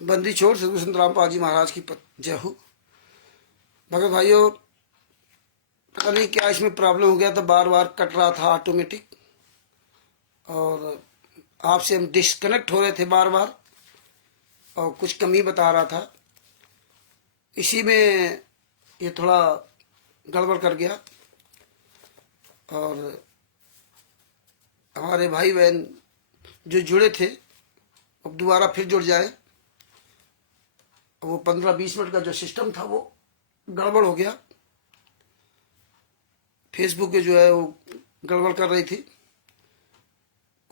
बंदी छोड़ सदगुरु संत रामपाल जी महाराज की जय हो। भगत भाइयों, पता नहीं क्या इसमें प्रॉब्लम हो गया था, बार बार कट रहा था ऑटोमेटिक, और आपसे हम डिस्कनेक्ट हो रहे थे बार बार, और कुछ कमी बता रहा था। इसी में ये थोड़ा गड़बड़ कर गया, और हमारे भाई बहन जो जुड़े थे अब दोबारा फिर जुड़ जाए। वो 15-20 मिनट का जो सिस्टम था वो गड़बड़ हो गया। फेसबुक के जो है वो गड़बड़ कर रही थी,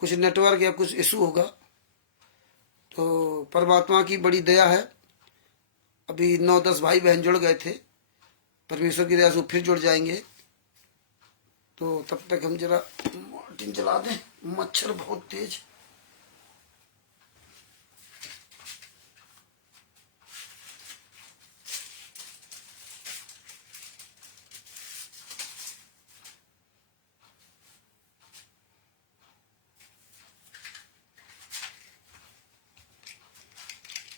कुछ नेटवर्क या कुछ इशू होगा। तो परमात्मा की बड़ी दया है, अभी 9-10 भाई बहन जुड़ गए थे, परमेश्वर की दया से फिर जुड़ जाएंगे। तो तब तक हम जरा मॉर्टिन जला दें, मच्छर बहुत तेज।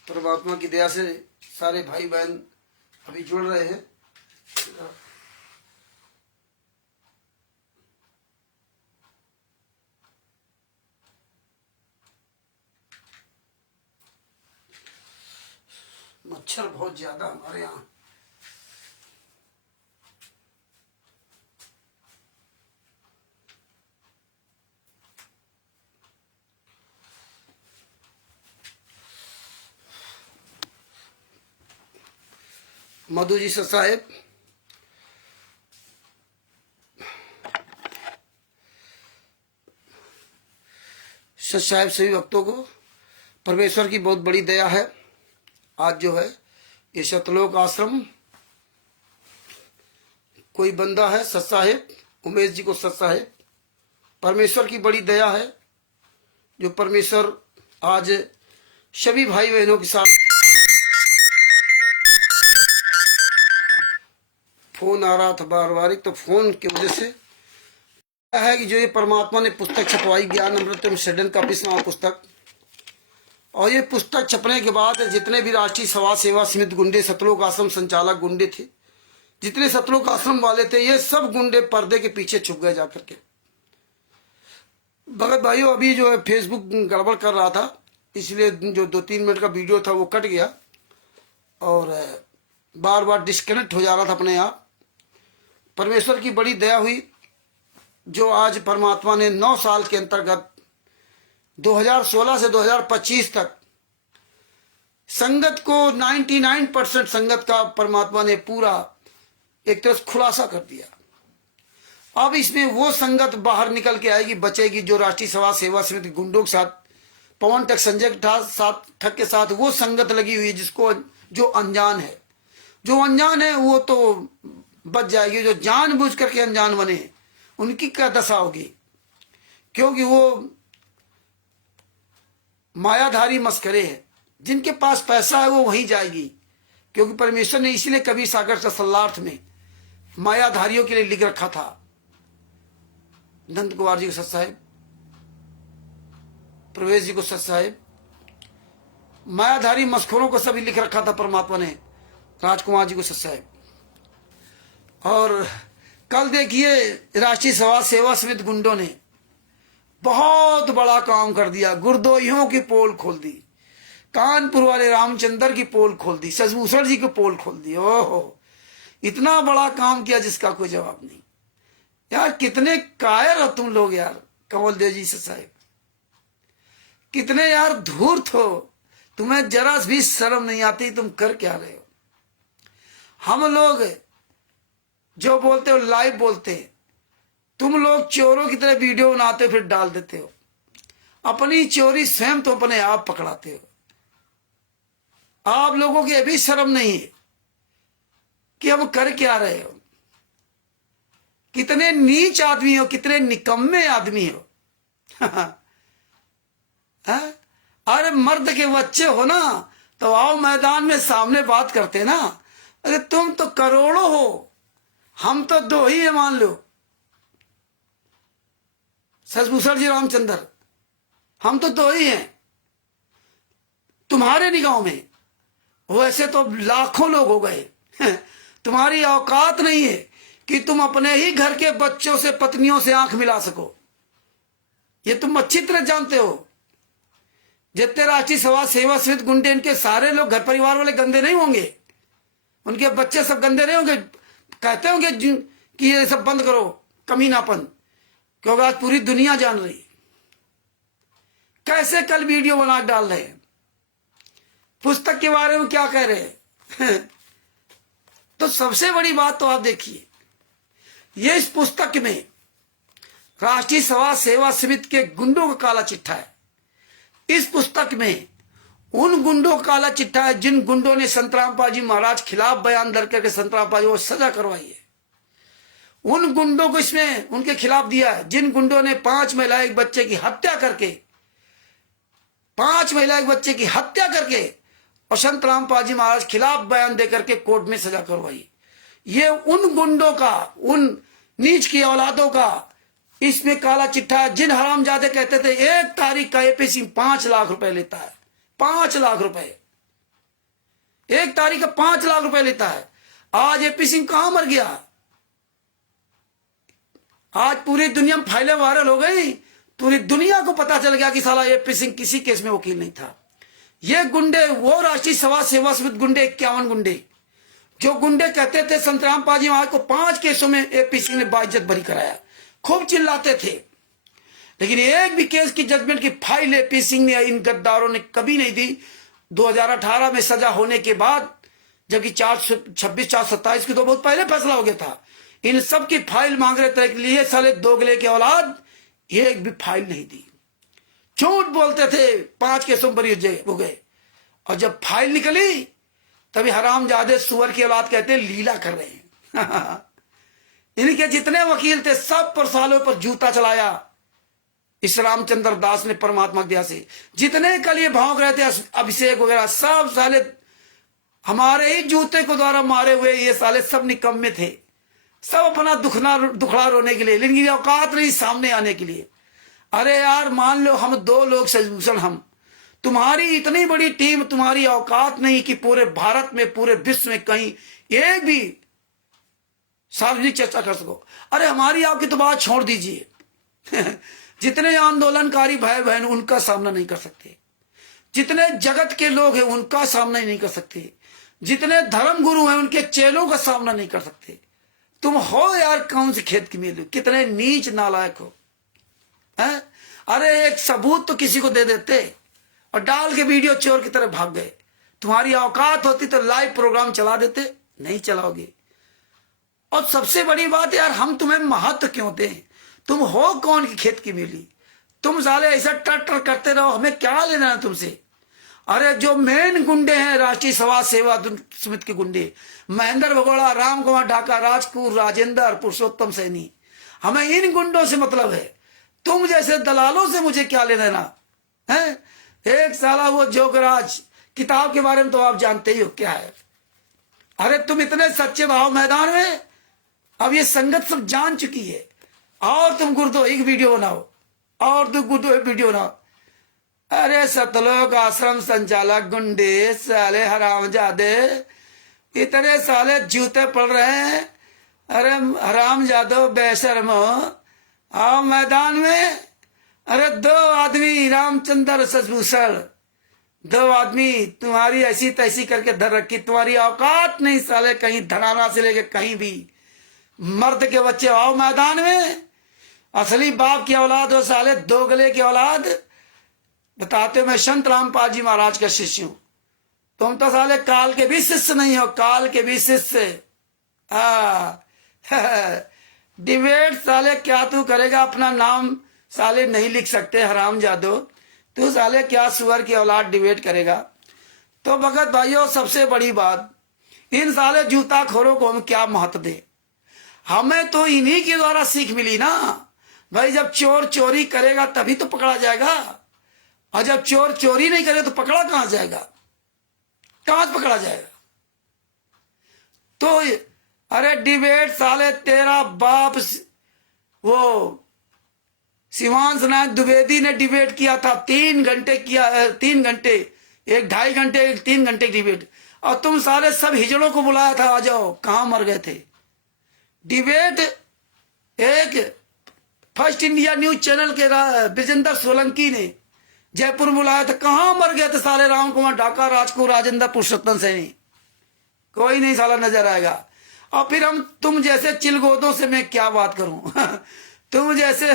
परमात्मा की दया से सारे भाई बहन अभी जुड़ रहे हैं। मच्छर बहुत ज्यादा हमारे यहाँ। मधु जी साहेब, सच साहेब, सभी भक्तों को परमेश्वर की बहुत बड़ी दया है। आज जो है ये सतलोक आश्रम, कोई बंदा है सच साहेब, उमेश जी को सच साहेब, परमेश्वर की बड़ी दया है जो परमेश्वर आज सभी भाई बहनों के साथ। फोन आ रहा था बार बार, तो फोन की वजह से है कि जो ये परमात्मा ने पुस्तक छपवाई, ज्ञान अमृत सडन का 20वां पुस्तक, और ये पुस्तक छपने के बाद जितने भी राष्ट्रीय समाज सेवा समिति गुंडे, सतलोक आश्रम संचालक गुंडे थे, जितने सतलोक आश्रम वाले थे, ये सब गुंडे पर्दे के पीछे छुप गए जाकर के। भगत भाइयों, अभी जो है फेसबुक गड़बड़ कर रहा था, इसलिए जो 2-3 मिनट का वीडियो था वो कट गया और बार बार डिस्कनेक्ट हो जा रहा था अपने आप। परमेश्वर की बड़ी दया हुई जो आज परमात्मा ने 9 साल के अंतर्गत 2016 से 2025 तक संगत को 99% संगत का परमात्मा ने पूरा एक तरह से खुलासा कर दिया। अब इसमें वो संगत बाहर निकल के आएगी, बचेगी, जो राष्ट्रीय समाज सेवा समिति गुंडों के साथ, पवन टक संजय ठग के साथ वो संगत लगी हुई है, जिसको जो अनजान है, जो अनजान है वो तो बच जाएगी। जो जानबूझ करके अनजान बने उनकी क्या दशा होगी, क्योंकि वो मायाधारी मस्करे हैं। जिनके पास पैसा है वो वहीं जाएगी, क्योंकि परमेश्वर ने इसलिए कबीर सागर रसलार्थ में मायाधारियों के लिए लिख रखा था। नंद कुमार जी को सच साहेब, प्रवेश जी को सच साहेब, मायाधारी मस्खोरों को सभी लिख रखा था परमात्मा ने, राजकुमार जी को सच साहेब। और कल देखिए राष्ट्रीय समाज सेवा समिति गुंडों ने बहुत बड़ा काम कर दिया, गुरदोहियों की पोल खोल दी, कानपुर वाले रामचंद्र की पोल खोल दी, सजभूषण जी की पोल खोल दी। ओहो, इतना बड़ा काम किया जिसका कोई जवाब नहीं। यार कितने कायर हो तुम लोग यार, कंवल देव जी से साहब, कितने यार धूर्त हो, तुम्हें जरा भी शर्म नहीं आती, तुम कर क्या रहे हो। हम लोग जो बोलते हो लाइव बोलते हैं, तुम लोग चोरों की तरह वीडियो बनाते हो फिर डाल देते हो, अपनी चोरी स्वयं तो अपने आप पकड़ाते हो। आप लोगों की अभी शर्म नहीं है कि हम कर क्या रहे हो। कितने नीच आदमी हो, कितने निकम्मे आदमी हो। अरे मर्द के बच्चे हो ना तो आओ मैदान में सामने बात करते ना। अरे तुम तो करोड़ों हो, हम तो 2 ही है मान लो, सजभूषण जी रामचंद्र, हम तो 2 ही हैं। तुम्हारे निगाहों में, वैसे तो लाखों लोग हो गए। तुम्हारी औकात नहीं है कि तुम अपने ही घर के बच्चों से, पत्नियों से आंख मिला सको। ये तुम अच्छी तरह जानते हो। जितने राष्ट्रीय समाज सेवा समिति गुंडे, इनके सारे लोग घर परिवार वाले गंदे नहीं होंगे, उनके बच्चे सब गंदे नहीं होंगे। कहते होंगे कि ये सब बंद करो कमीनापन, क्योंकि आज पूरी दुनिया जान रही। कैसे कल वीडियो बना डाल रहे हैं, पुस्तक के बारे में क्या कह रहे हैं। तो सबसे बड़ी बात तो आप देखिए, ये इस पुस्तक में राष्ट्रीय समाज सेवा समिति के गुंडों का काला चिट्ठा है। इस पुस्तक में उन गुंडों का काला चिट्ठा है जिन गुंडों ने संतराम पाजी महाराज खिलाफ बयान दर्ज करके संतराम पाजी को सजा करवाई है। उन गुंडों को इसमें उनके खिलाफ दिया है जिन गुंडों ने 5 महिला एक बच्चे की हत्या करके, 5 महिला एक बच्चे की हत्या करके और संतराम पाजी महाराज खिलाफ बयान दे करके कोर्ट में सजा करवाई। ये उन गुंडों का, उन नीच की औलादों का इसमें काला चिट्ठा है। जिन हरामजादे कहते थे 1 तारीख का एपी सिंह 5 लाख रुपए लेता है, 5 लाख रुपए 1 तारीख का 5 लाख रुपए लेता है। आज एपी सिंह कहां मर गया? आज पूरी दुनिया में फाइलें वायरल हो गई, पूरी दुनिया को पता चल गया कि साला एपी सिंह किसी केस में वकील नहीं था। ये गुंडे, वो राष्ट्रीय समाज सेवा समिति गुंडे, 51 गुंडे, जो गुंडे कहते थे संतराम पाजी महाराज को 5 केसों में एपी सिंह ने बाइज्जत बरी कराया, खूब चिल्लाते थे, लेकिन एक भी केस की जजमेंट की फाइल एपी सिंह ने, इन गद्दारों ने कभी नहीं दी। 2018 में सजा होने के बाद, जबकि 426-427 की तो बहुत पहले फैसला हो गया था, इन सब की फाइल मांग रहे थे। लिए साले दोगले के औलाद एक भी फाइल नहीं दी, झूठ बोलते थे। 5 केसों पर हो गए, और जब फाइल निकली तभी हरामजादे सुअर की औलाद कहते लीला कर रहे हैं। इनके जितने वकील थे सब पर सालों पर जूता चलाया इस रामचंद्र दास ने, परमात्मा की दया से। जितने कल ये भौंक रहे थे अभिषेक वगैरह, सब साले हमारे ही जूते को द्वारा मारे हुए ये साले सब निकम्मे थे, सब अपना दुखड़ा रोने के लिए, लेकिन औकात नहीं सामने आने के लिए। अरे यार मान लो हम 2 लोग सलूशन, हम तुम्हारी इतनी बड़ी टीम, तुम्हारी औकात नहीं कि पूरे भारत में, पूरे विश्व में कहीं एक भी सार्वजनिक चर्चा कर सको। अरे हमारी आपकी तो बात छोड़ दीजिए। जितने आंदोलनकारी भाई बहन उनका सामना नहीं कर सकते, जितने जगत के लोग हैं उनका सामना नहीं कर सकते, जितने धर्म गुरु हैं उनके चेलों का सामना नहीं कर सकते। तुम हो यार कौन सी खेत की मेलू, कितने नीच नालायक हो, हैं? अरे एक सबूत तो किसी को दे देते और डाल के वीडियो चोर की तरह भाग गए। तुम्हारी औकात होती तो लाइव प्रोग्राम चला देते, नहीं चलाओगे। और सबसे बड़ी बात यार, हम तुम्हें महत्व क्यों दें? तुम हो कौन की खेत की मिली? तुम साले ऐसा टर करते रहो, हमें क्या लेना है तुमसे? अरे जो मेन गुंडे हैं राष्ट्रीय समाज सेवा समिति के गुंडे, महेंद्र भगोड़ा, राम कुमार ढाका, राजकूर, राजेंद्र, पुरुषोत्तम सैनी, हमें इन गुंडों से मतलब है। तुम जैसे दलालों से मुझे क्या लेना है? एक साला वो जोगराज किताब के बारे में तो आप जानते ही हो क्या है। अरे तुम इतने सच्चे भाव मैदान में, अब ये संगत सब जान चुकी है, और तुम गुरुद्रोही वीडियो बनाओ, और तुम गुरुद्रोही वीडियो बनाओ। अरे सतलोक आश्रम संचालक गुंडे साले हरामजादे, इतने साले जूते पड़ रहे हैं। अरे हरामजादो बेशर्मो, आओ मैदान में। अरे 2 आदमी रामचंद्र ससभूषण, 2 आदमी तुम्हारी ऐसी तैसी करके धर रखी, तुम्हारी औकात नहीं साले कहीं धड़ाना से लेके कहीं भी। मर्द के बच्चे आओ मैदान में, असली बाप की औलाद हो साले, दोगले की औलाद। बताते मैं संत रामपाल जी महाराज का शिष्य हूं, तुम तो साले काल के भी शिष्य नहीं हो, काल के भी शिष्य। डिबेट साले क्या तू करेगा? अपना नाम साले नहीं लिख सकते हरामजादो, तू साले क्या सुअर की औलाद डिबेट करेगा? तो भगत भाइयों, सबसे बड़ी बात, इन साले जूता खोरों को हम क्या महत्व दें? हमें तो इन्हीं के द्वारा सीख मिली ना भाई, जब चोर चोरी करेगा तभी तो पकड़ा जाएगा, और जब चोर चोरी नहीं करे तो पकड़ा कहां जाएगा? कहां पकड़ा जाएगा? तो अरे डिबेट साले तेरा बाप, वो शिवांश नायक द्विवेदी ने डिबेट किया था, 3 घंटे किया, 3 घंटे एक 2.5 घंटे, एक 3 घंटे डिबेट, और तुम सारे सब हिजड़ों को बुलाया था, आ जाओ, कहां मर गए थे? डिबेट एक फर्स्ट इंडिया न्यूज चैनल के ब्रजेंद्र सोलंकी ने जयपुर में बुलाया था, कहां मर गए थे सारे? राम कुमार ढाका, राजकुमार राजेंद्र, पुरुषोत्तम सैनी, कोई नहीं साला नजर आएगा। और फिर हम तुम जैसे चिलगोदों से मैं क्या बात करूं तुम जैसे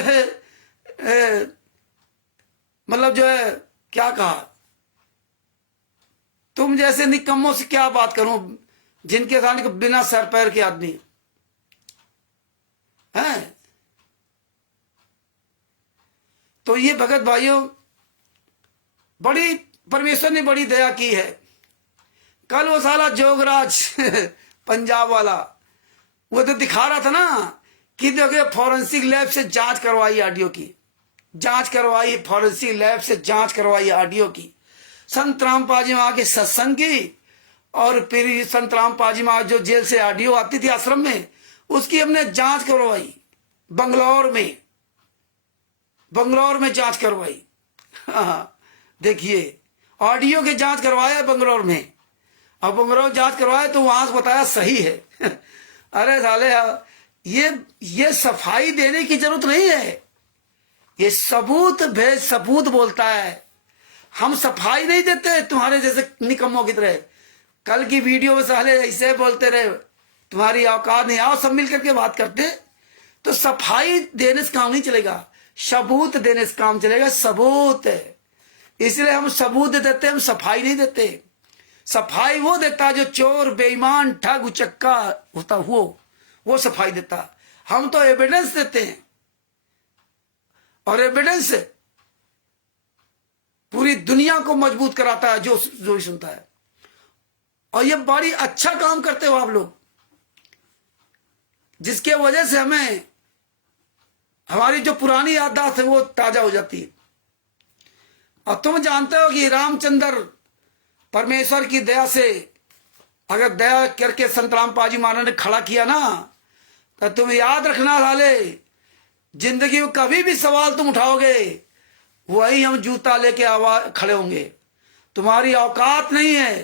मतलब जो है क्या कहा, तुम जैसे निकम्मों से क्या बात करूं, जिनके सामने बिना सर पैर के आदमी हैं। तो ये भगत भाइयों, बड़ी परमेश्वर ने बड़ी दया की है। कल वो साला जोगराज पंजाब वाला, वो तो दिखा रहा था ना कि देखिए फॉरेंसिक लैब से जांच करवाई ऑडियो की, जांच करवाई, फॉरेंसिक लैब से जांच करवाई ऑडियो की, संत रामपाल माँ के सत्संग की, और फिर संत रामपाल माँ जो जेल से ऑडियो आती थी आश्रम में, उसकी हमने जांच करवाई बंगलौर में, बंगलौर में जांच करवाई। हाँ, देखिए ऑडियो की जांच करवाया बंगलौर में, अब बंगलौर जांच करवाया तो वहां से बताया सही है। अरे साले, ये सफाई देने की जरूरत नहीं है, ये सबूत भेज सबूत बोलता है। हम सफाई नहीं देते तुम्हारे जैसे निकम्मों की तरह। कल की वीडियो में साले ऐसे बोलते रहे, तुम्हारी औकात नहीं, आओ सब मिलकर के बात करते। तो सफाई देने से काम नहीं चलेगा, सबूत देने से काम चलेगा, सबूत। इसलिए हम सबूत देते, हम सफाई नहीं देते। सफाई वो देता है जो चोर, बेईमान, ठग, उचक्का होता, वो सफाई देता। हम तो एविडेंस देते हैं, और एविडेंस पूरी दुनिया को मजबूत कराता है जो भी सुनता है। और ये बड़ी अच्छा काम करते हो आप लोग, जिसके वजह से हमें हमारी जो पुरानी याददाश्त है वो ताजा हो जाती है। और तुम जानते हो कि रामचंद्र परमेश्वर की दया से, अगर दया करके संत रामपाल जी महाराज ने खड़ा किया ना, तो तुम याद रखना साले, जिंदगी में कभी भी सवाल तुम उठाओगे, वही हम जूता लेके आवाज खड़े होंगे। तुम्हारी औकात नहीं है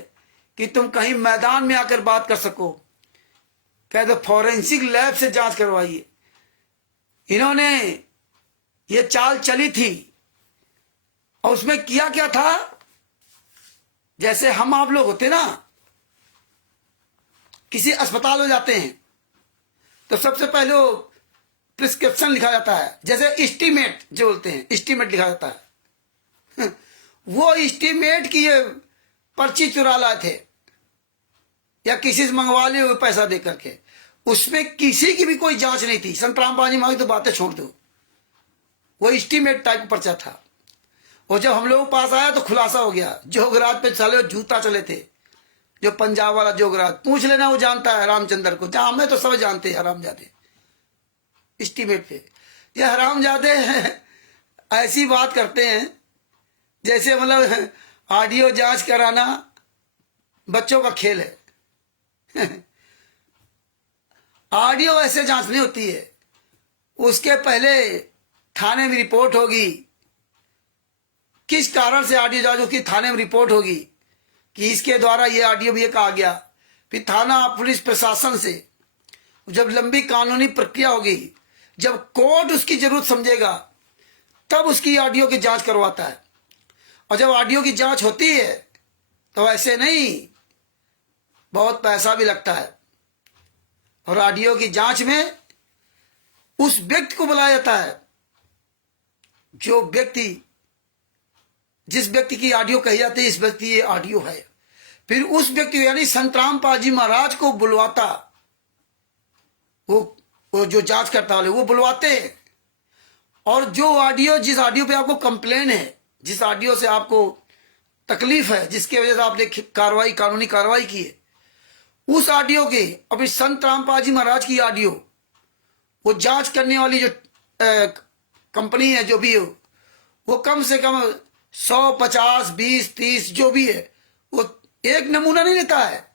कि तुम कहीं मैदान में आकर बात कर सको। कहते फॉरेंसिक लैब से जांच करवाइए। इन्होंने ये चाल चली थी, और उसमें किया क्या था, जैसे हम आप लोग होते ना, किसी अस्पताल में जाते हैं तो सबसे पहले वो प्रिस्क्रिप्शन लिखा जाता है, जैसे एस्टीमेट जो बोलते हैं, एस्टीमेट लिखा जाता है। वो एस्टीमेट की ये पर्ची चुरा लाए थे, या किसी से मंगवा लिए पैसा दे करके। उसमें किसी की भी कोई जांच नहीं थी। संत रामपाल जी मांगी तो बातें छोड़ दो, वो एस्टीमेट टाइप पर्चा था। और जब हम लोगों के पास आया तो खुलासा हो गया। जोगराज पे चले जूता चले थे, जो पंजाब वाला जोगराज, पूछ लेना, वो जानता है रामचंद्र को। जहां हमें तो सब जानते हैं हरामजादे एस्टीमेट पे। ये हरामजादे ऐसी बात करते हैं जैसे मतलब ऑडियो जांच कराना बच्चों का खेल है। ऑडियो ऐसे जांच नहीं होती है, उसके पहले थाने में रिपोर्ट होगी, किस कारण से ऑडियो जांच होगी, थाने में रिपोर्ट होगी कि इसके द्वारा ये ऑडियो में ये कहा गया। फिर थाना पुलिस प्रशासन से जब लंबी कानूनी प्रक्रिया होगी, जब कोर्ट उसकी जरूरत समझेगा, तब उसकी ऑडियो की जांच करवाता है। और जब ऑडियो की जांच होती है तो ऐसे नहीं, बहुत पैसा भी लगता है। और ऑडियो की जांच में उस व्यक्ति को बुलाया जाता है, जो व्यक्ति, जिस व्यक्ति की ऑडियो कही जाती है, इस व्यक्ति ये ऑडियो है। फिर उस व्यक्ति यानी संत रामपाल जी महाराज को बुलवाता, वो जो जांच करता वाले वो बुलवाते हैं। और जो ऑडियो, जिस ऑडियो पे आपको कंप्लेन है, जिस ऑडियो से आपको तकलीफ है, जिसकी वजह से आपने कार्रवाई, कानूनी कार्रवाई की है, उस ऑडियो के, अभी संत रामपाल जी महाराज की ऑडियो, वो जांच करने वाली जो कंपनी है, जो भी हो, वो कम से कम 100, 50, 20, 30 जो भी है, वो एक नमूना नहीं लेता है।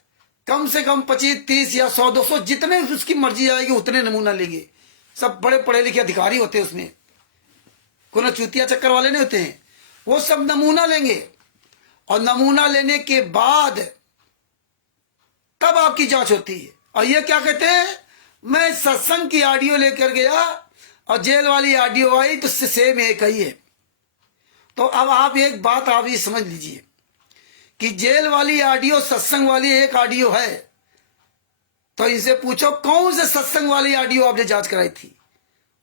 कम से कम 25, 30 या 100, 200 जितने उसकी मर्जी आएगी उतने नमूना लेंगे। सब बड़े पढ़े लिखे अधिकारी होते हैं उसमें, कोनो चूतिया चक्कर वाले नहीं होते हैं। वो सब नमूना लेंगे और नमूना लेने के बाद तब आपकी जांच होती है। और ये क्या कहते हैं, मैं सत्संग की ऑडियो लेकर गया और जेल वाली ऑडियो आई तो सेम एक ही है। तो अब आप एक बात आप ये समझ लीजिए कि जेल वाली ऑडियो सत्संग वाली एक ऑडियो है। तो इनसे पूछो कौन से सत्संग वाली ऑडियो आपने जांच कराई थी,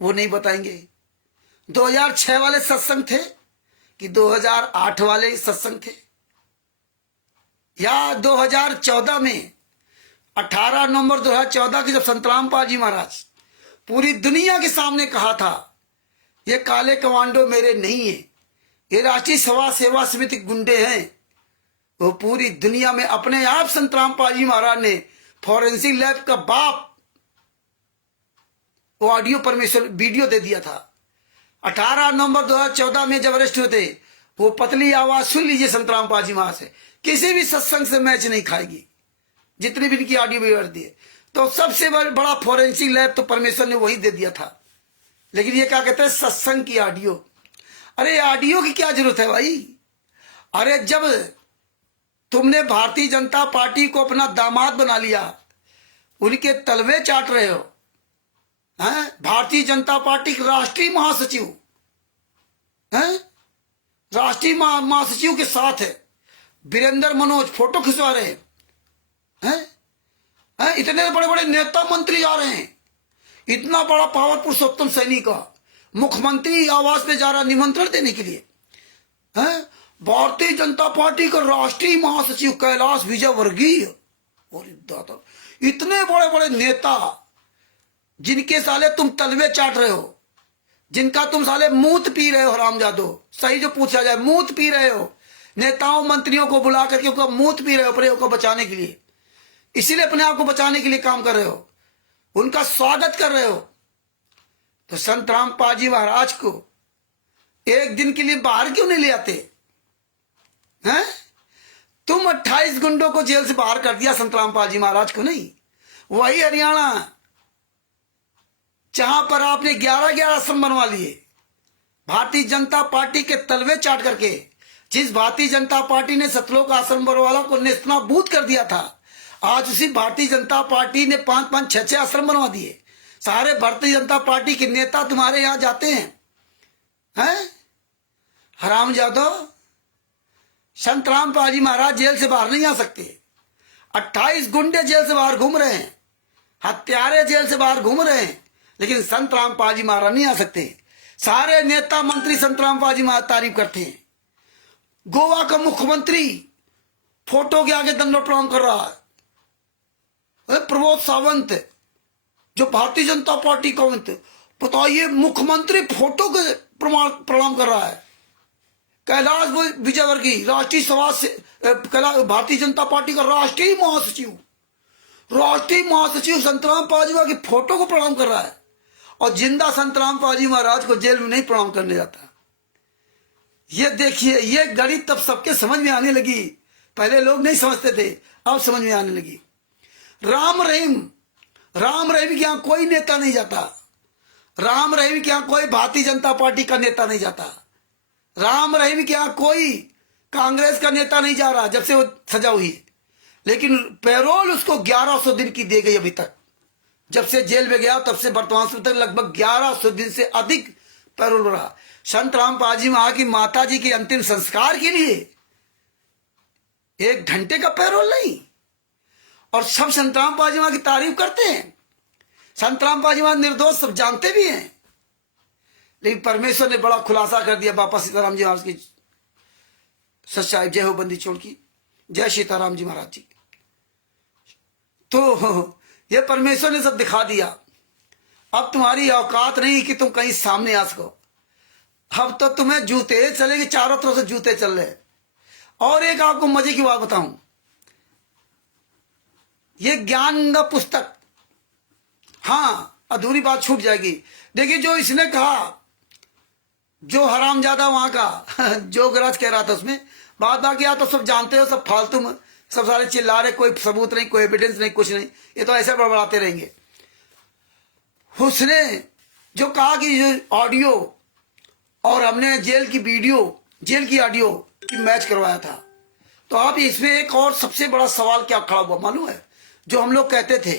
वो नहीं बताएंगे। 2006 वाले सत्संग थे कि 2008 वाले सत्संग थे, या 2014 में 18 नवंबर 2014 की जब संतराम पाल जी महाराज पूरी दुनिया के सामने कहा था ये काले कमांडो मेरे नहीं है, ये राष्ट्रीय सेवा समिति गुंडे हैं, वो पूरी दुनिया में अपने आप संतराम पाल जी महाराज ने फॉरेंसिक लैब का बाप वो ऑडियो परमिशन वीडियो दे दिया था। 18 नवंबर 2014 में जब अरेस्ट हुए थे, वो पतली आवाज सुन लीजिए संतराम पाल जी महाराज से, किसी भी सत्संग से मैच नहीं खाएगी जितनी भी इनकी ऑडियो वीडियो दिए। तो सबसे बड़ा फॉरेंसिक लैब तो परमेश्वर ने वही दे दिया था। लेकिन ये क्या कहते हैं, सत्संग की ऑडियो। अरे ऑडियो की क्या जरूरत है भाई? अरे जब तुमने भारतीय जनता पार्टी को अपना दामाद बना लिया, उनके तलवे चाट रहे हो, हैं? भारतीय जनता पार्टी के राष्ट्रीय महासचिव हैं, राष्ट्रीय महासचिव के साथ है वीरेंद्र मनोज फोटो खिंचवा रहे हैं, इतने बड़े बड़े नेता मंत्री आ रहे हैं, इतना बड़ा पावर पुरुषोत्तम सैनी का मुख्यमंत्री आवास में जा रहा निमंत्रण देने के लिए, हैं? भारतीय जनता पार्टी का राष्ट्रीय महासचिव कैलाश विजयवर्गीय, और दादा इतने बड़े बड़े नेता जिनके साले तुम तलवे चाट रहे हो, जिनका तुम साले मूत पी रहे हो, हरामजादो, सही जो पूछा जाए, मूत पी रहे हो, नेताओं मंत्रियों को बुला करके उनका मूत पी रहे हो अपने को बचाने के लिए, इसीलिए अपने आप को बचाने के लिए काम कर रहे हो, उनका स्वागत कर रहे हो। तो संत रामपाल जी महाराज को एक दिन के लिए बाहर क्यों नहीं ले आते हैं? तुम 28 गुंडों को जेल से बाहर कर दिया, संत रामपाल जी महाराज को नहीं। वही हरियाणा जहां पर आपने 11-11 आश्रम बनवा लिए भारतीय जनता पार्टी के तलवे चाट करके, जिस भारतीय जनता पार्टी ने सतलोक आश्रम बनवाला को नेस्तनाबूद कर दिया था, आज उसी भारतीय जनता पार्टी ने 5-5, 6-6 आश्रम बनवा दिए। सारे भारतीय जनता पार्टी के नेता तुम्हारे यहां जाते हैं, हराम जादव। संत रामपाल जी महाराज जेल से बाहर नहीं आ सकते। 28 गुंडे जेल से बाहर घूम रहे हैं, हत्यारे जेल से बाहर घूम रहे हैं, लेकिन संत रामपाल जी महाराज नहीं आ सकते। सारे नेता मंत्री संत रामपाल जी महाराज तारीफ करते हैं। गोवा का मुख्यमंत्री फोटो के आगे दंडवत प्रणाम कर रहा है। प्रमोद सावंत जो भारतीय जनता पार्टी का बताइए, मुख्यमंत्री फोटो के प्रणाम कर रहा है। कैलाश विजयवर्गीय राष्ट्रीय सभा से भारतीय जनता पार्टी का राष्ट्रीय महासचिव संत रामपाल जी की फोटो को प्रणाम कर रहा है, और जिंदा संत रामपाल जी महाराज को जेल में नहीं प्रणाम करने जाता। ये देखिए, ये गणित तब सबके समझ में आने लगी। पहले लोग नहीं समझते थे, अब समझ में आने लगी। राम रहीम के यहां कोई नेता नहीं जाता, राम रहीम के यहां कोई भारतीय जनता पार्टी का नेता नहीं जाता, राम रहीम के यहां कोई कांग्रेस का नेता नहीं जा रहा जब से वो सजा हुई है। लेकिन पैरोल उसको 1100 दिन की दे गई अभी तक। जब से जेल में गया तब से वर्तमान समय तक लगभग 1100 दिन से अधिक पैरोल रहा। संत रामपाल जी वहां की माता जी के अंतिम संस्कार के लिए 1 घंटे का पैरोल नहीं। और सब संत रामपाल जी वहां की तारीफ करते हैं, संत रामपाल जी वहां निर्दोष, सब जानते भी हैं। लेकिन परमेश्वर ने बड़ा खुलासा कर दिया बाबा सीताराम जी महाराज की सच्चाई। जय हो बंदी छोड़ की, जय सीताराम जी महाराज जी। तो ये परमेश्वर ने सब दिखा दिया। अब तुम्हारी औकात नहीं कि तुम कहीं सामने आ सको। अब तो तुम्हें जूते चलेंगे, चारों तरफ से जूते चल रहे। और एक आपको मजे की बात बताऊं, ये ज्ञान का पुस्तक, हाँ अधूरी बात छूट जाएगी। देखिए जो इसने कहा, जो हरामजादा वहां का जो गरज कह रहा था उसमें बात बाकी, आप तो सब जानते हो, सब फालतू में सब सारे चिल्ला रहे, कोई सबूत नहीं, कोई एविडेंस नहीं, कुछ नहीं, ये तो ऐसे बड़बड़ाते रहेंगे। उसने जो कहा कि ये ऑडियो और हमने जेल की वीडियो, जेल की ऑडियो की मैच करवाया था, तो आप इसमें एक और सबसे बड़ा सवाल क्या खड़ा हुआ मालूम है? जो हम लोग कहते थे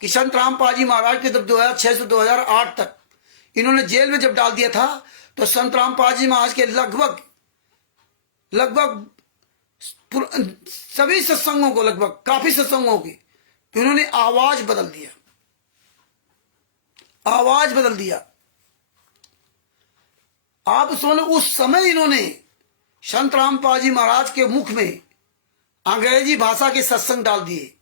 कि संत रामपाल जी महाराज के जब 2006 से 2008 तक इन्होंने जेल में जब डाल दिया था, तो संत रामपाल जी महाराज के लगभग सभी सत्संगों को, लगभग काफी सत्संगों की, तो इन्होंने आवाज बदल दिया, आवाज बदल दिया। आप सुनो, उस समय इन्होंने संत रामपाल जी महाराज के मुख में अंग्रेजी भाषा के सत्संग डाल दिए,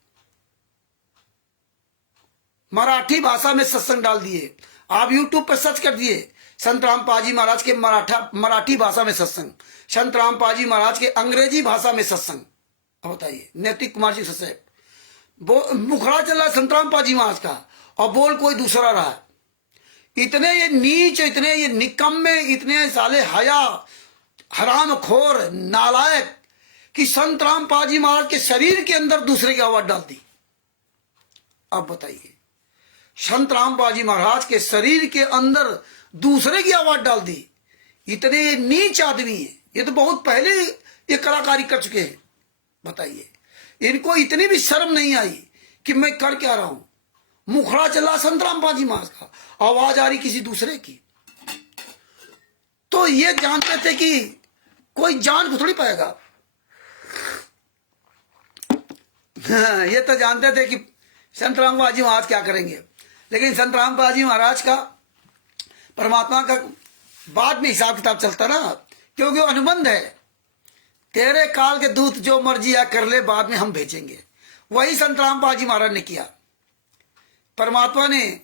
मराठी भाषा में सत्संग डाल दिए। आप यूट्यूब पर सर्च कर दिए संत रामपाल जी महाराज के मराठी भाषा में सत्संग, संत रामपाल जी महाराज के अंग्रेजी भाषा में सत्संग। अब बताइए, नैतिक कुमार जी सत्संग मुखड़ा चल रहा है संत रामपाल जी महाराज का, और बोल कोई दूसरा रहा है। इतने ये नीच, इतने ये निकम्मे, इतने साले हया हराम खोर नालायक कि संत रामपाल जी महाराज के शरीर के अंदर दूसरे की आवाज डाल दी। अब बताइए, संत रामपाल जी महाराज के शरीर के अंदर दूसरे की आवाज डाल दी। इतने ये नीच आदमी है, ये तो बहुत पहले ये कलाकारी कर चुके हैं। बताइए, इनको इतनी भी शर्म नहीं आई कि मैं कर क्या रहा हूं। मुखड़ा चला संत रामपाल जी महाराज का, आवाज आ रही किसी दूसरे की। तो ये जानते थे कि कोई जान को थोड़ी पाएगा। ये तो जानते थे कि संत रामपाल जी महाराज क्या करेंगे, लेकिन संत रामपाल जी महाराज का परमात्मा का बाद में हिसाब किताब चलता ना, क्योंकि वो अनुबंध है। तेरे काल के दूत जो मर्जी या कर ले, बाद में हम भेजेंगे। वही संत रामपाल जी महाराज ने किया। परमात्मा ने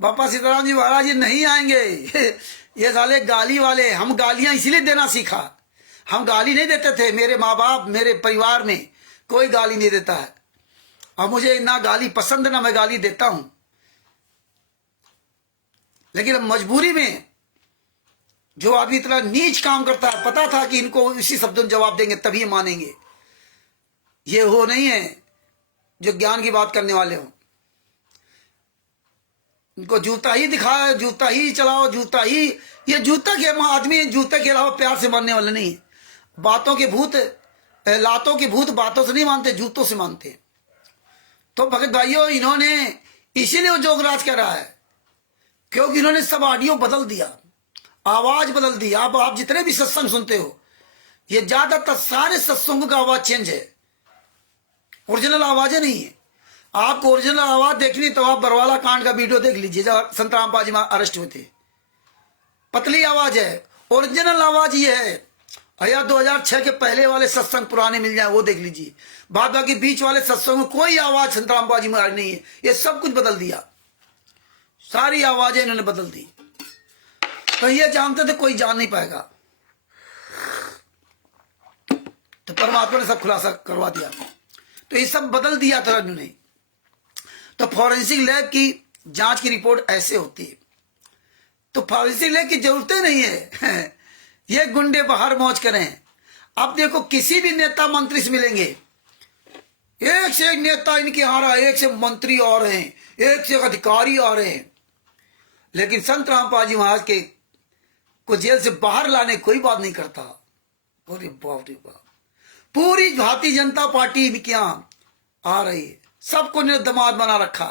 बापा सीताराम जी महाराज जी नहीं आएंगे। ये साले गाली वाले। हम गालियां इसीलिए देना सीखा, हम गाली नहीं देते थे। मेरे माँ बाप, मेरे परिवार में कोई गाली नहीं देता है, और मुझे ना गाली पसंद ना मैं गाली देता हूं। लेकिन अब मजबूरी में जो आदमी इतना नीच काम करता है, पता था कि इनको इसी शब्दों में जवाब देंगे तभी मानेंगे। ये वो नहीं है जो ज्ञान की बात करने वाले हो। इनको जूता ही दिखाओ, जूता ही चलाओ, जूता ही। ये जूता के आदमी जूते के अलावा प्यार से मानने वाले नहीं। बातों के भूत, लातों के भूत बातों से नहीं मानते, जूतों से मानते। तो भगत भाइयों, इन्होंने इसीलिए वो जोगराज कर रहा है, क्योंकि इन्होंने सब ऑडियो बदल दिया, आवाज बदल दी। आप जितने भी सत्संग सुनते हो, ये ज्यादातर सारे सत्संगों का आवाज चेंज है, ओरिजिनल आवाजें नहीं है। आपको ओरिजिनल आवाज देखनी तो आप बरवाला कांड का वीडियो देख लीजिए, जब संत रामपाल जी अरेस्ट हुए थे। पतली आवाज है, ओरिजिनल आवाज ये है। या 2006 के पहले वाले सत्संग पुराने मिल जाए वो देख लीजिए। बाद बाकी बीच वाले सत्संग में कोई आवाज संत रामपाल जी महाराज नहीं है। ये सब कुछ बदल दिया, सारी आवाजें इन्होंने बदल दी। तो ये जानते थे कोई जान नहीं पाएगा, तो परमात्मा ने सब खुलासा करवा दिया। तो ये सब बदल दिया था इन्होंने। तो फॉरेंसिक लैब की जांच की रिपोर्ट ऐसे होती है। तो फॉरेंसिक लैब की जरूरत नहीं है। ये गुंडे बाहर मौज करें। अब देखो, किसी भी नेता मंत्री से मिलेंगे, एक से एक नेता इनके आ रहा है, एक से मंत्री आ रहे हैं, एक से एक अधिकारी आ रहे हैं, लेकिन संत रामपाल जी महाराज के को जेल से बाहर लाने कोई बात नहीं करता। अरे बाप रे बाप, पूरी भारतीय जनता पार्टी की यहाँ आ रही है, सबको ने दमाद बना रखा।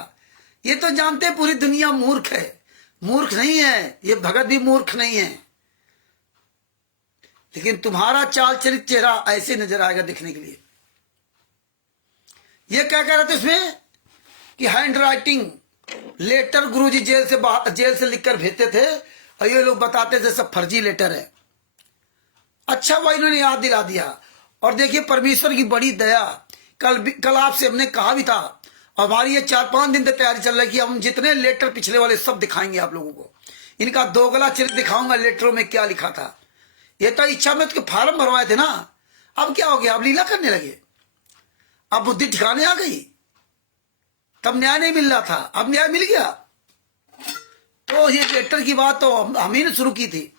ये तो जानते पूरी दुनिया मूर्ख है। मूर्ख नहीं है ये, भगत भी मूर्ख नहीं है, लेकिन तुम्हारा चाल चरित चेहरा ऐसे नजर आएगा दिखने के लिए। ये क्या कह रहे थे इसमें कि हैंड राइटिंग लेटर गुरुजी जेल से लिखकर भेजते थे, और ये लोग बताते थे सब फर्जी लेटर है। अच्छा भाई, इन्होंने याद दिला दिया। और देखिए, परमेश्वर की बड़ी दया। कल आपसे हमने कहा भी था, हमारी ये 4-5 दिन तक तैयारी चल रही है कि हम जितने लेटर पिछले वाले सब दिखाएंगे आप लोगों को। इनका दोगला चरित्र दिखाऊंगा, लेटरों में क्या लिखा था। ये तो इच्छा में उसके फार्म भरवाए थे ना, अब क्या हो गया, अब लीला करने लगे, अब बुद्धि ठिकाने आ गई। तब न्याय नहीं मिल रहा था, अब न्याय मिल गया। तो ये लेटर की बात तो हम ही ने शुरू की थी।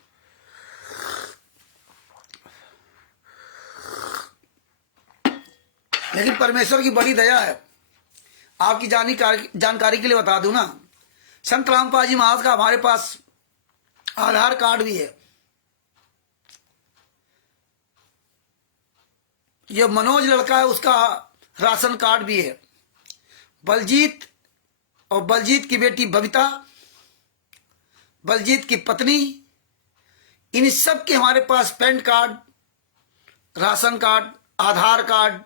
लेकिन परमेश्वर की बड़ी दया है। आपकी जानकारी के लिए बता दूं ना, संत रामपाल जी महाराज का हमारे पास आधार कार्ड भी है। ये मनोज लड़का है, उसका राशन कार्ड भी है। बलजीत और बलजीत की बेटी बबीता, बलजीत की पत्नी, इन सब के हमारे पास पैन कार्ड, राशन कार्ड, आधार कार्ड,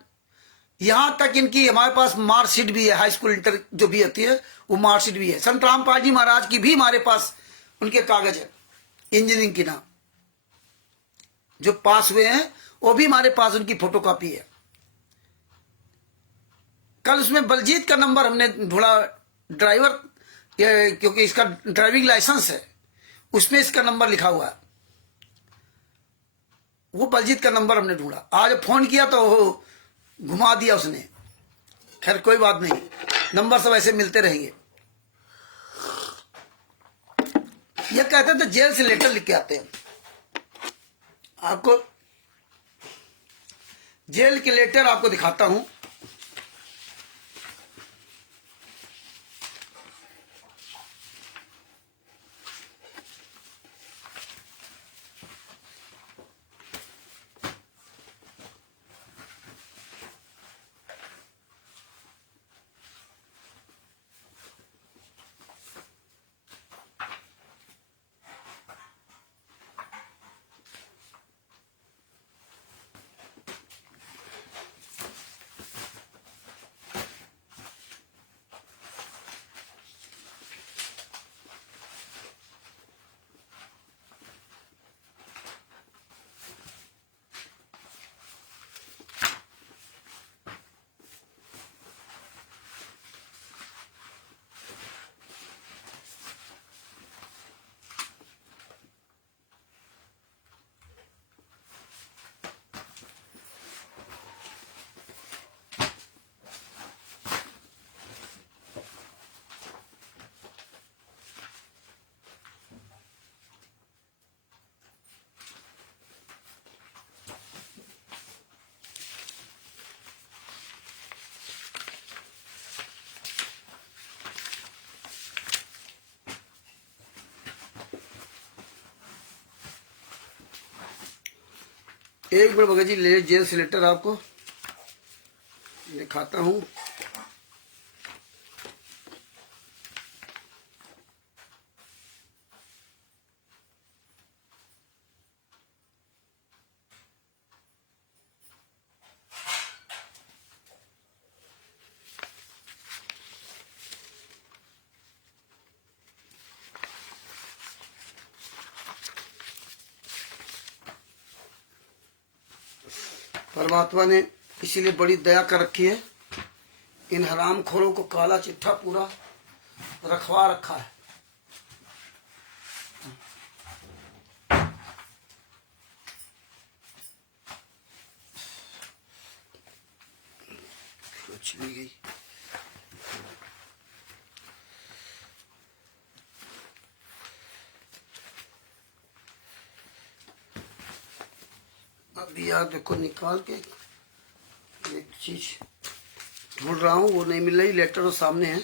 यहां तक इनकी हमारे पास मार्कशीट भी है। हाई स्कूल इंटर जो भी होती है वो मार्कशीट भी है। संत रामपाल जी महाराज की भी हमारे पास उनके कागज है, इंजीनियरिंग की ना जो पास हुए हैं, वो भी हमारे पास उनकी फोटोकॉपी है। कल उसमें बलजीत का नंबर हमने ढूंढा, ड्राइवर, क्योंकि इसका ड्राइविंग लाइसेंस है, उसमें इसका नंबर लिखा हुआ है। वो बलजीत का नंबर हमने ढूंढा, आज फोन किया तो वो घुमा दिया उसने। खैर कोई बात नहीं, नंबर सब ऐसे मिलते रहेंगे। ये कहते थे जेल से लेटर लिख के आते हैं। आपको जेल के लेटर आपको दिखाता हूं। एक मिनट भगत जी, ले जेल से लेटर आपको दिखाता हूं। परमात्मा ने इसीलिए बड़ी दया कर रखी है, इन हरामखोरों को काला चिट्ठा पूरा रखवा रखा है। चली गई। अभी यार देखो निकाल के एक चीज ढूंढ रहा हूँ, वो नहीं मिल रही। लेटर तो सामने है।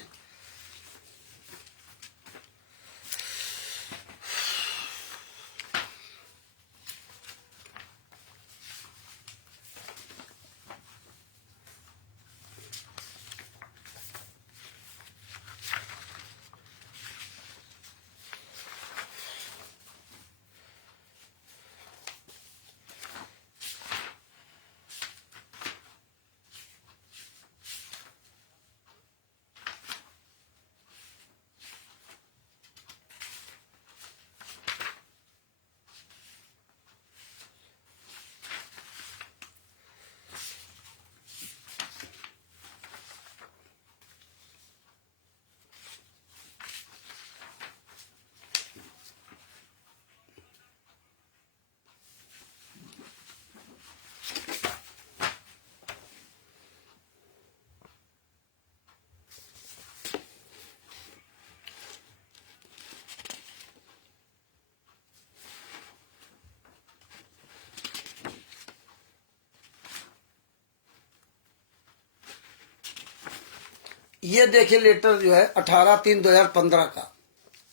ये देखिए लेटर जो है 18/3/2015 का।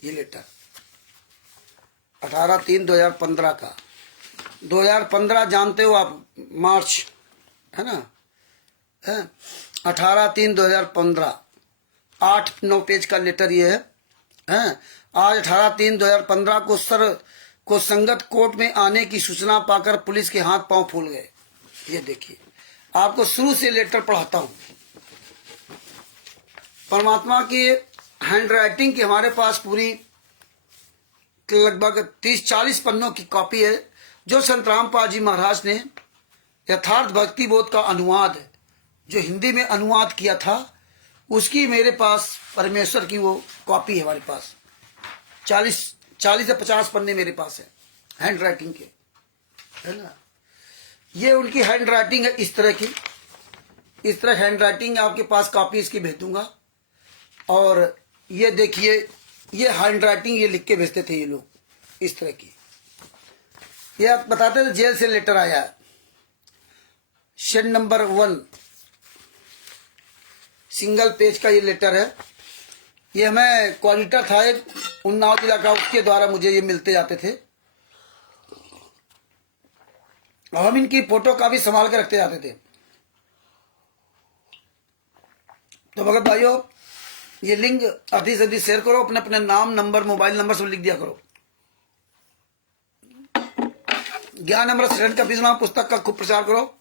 ये लेटर 18/3/2015 का। 2015 जानते हो आप, मार्च है ना, 18/3/2015, 8-9 पेज का लेटर ये है। आज 18/3/2015 को सर को संगत कोर्ट में आने की सूचना पाकर पुलिस के हाथ पांव फूल गए। ये देखिए, आपको शुरू से लेटर पढ़ाता हूं। परमात्मा की हैंड राइटिंग की हमारे पास पूरी लगभग 30-40 पन्नों की कॉपी है, जो संत रामपाल जी महाराज ने यथार्थ भक्ति बोध का अनुवाद, जो हिंदी में अनुवाद किया था, उसकी मेरे पास परमेश्वर की वो कॉपी है हमारे पास। 40 से 50 पन्ने मेरे पास है हैंड राइटिंग के, है ना। ये उनकी हैंड राइटिंग है, इस तरह की, इस तरह हैंड राइटिंग आपके पास कॉपी इसकी भेज दूंगा। और ये देखिए, ये हैंड राइटिंग ये लिख के भेजते थे ये लोग, इस तरह की। ये आप बताते थे जेल से लेटर आया, शेड नंबर 1, सिंगल पेज का ये लेटर है। ये हमें कोऑर्डिनेटर था एक उन्नाव जिला का, उसके द्वारा मुझे ये मिलते जाते थे, और हम इनकी फोटो का भी संभाल के रखते जाते थे। तो भगत भाइयों, ये लिंक अधिक से अधिक शेयर करो, अपने अपने नाम, नंबर, मोबाइल नंबर सब लिख दिया करो। ज्ञान अमृत शरण कबीर नाम पुस्तक का खूब प्रचार करो।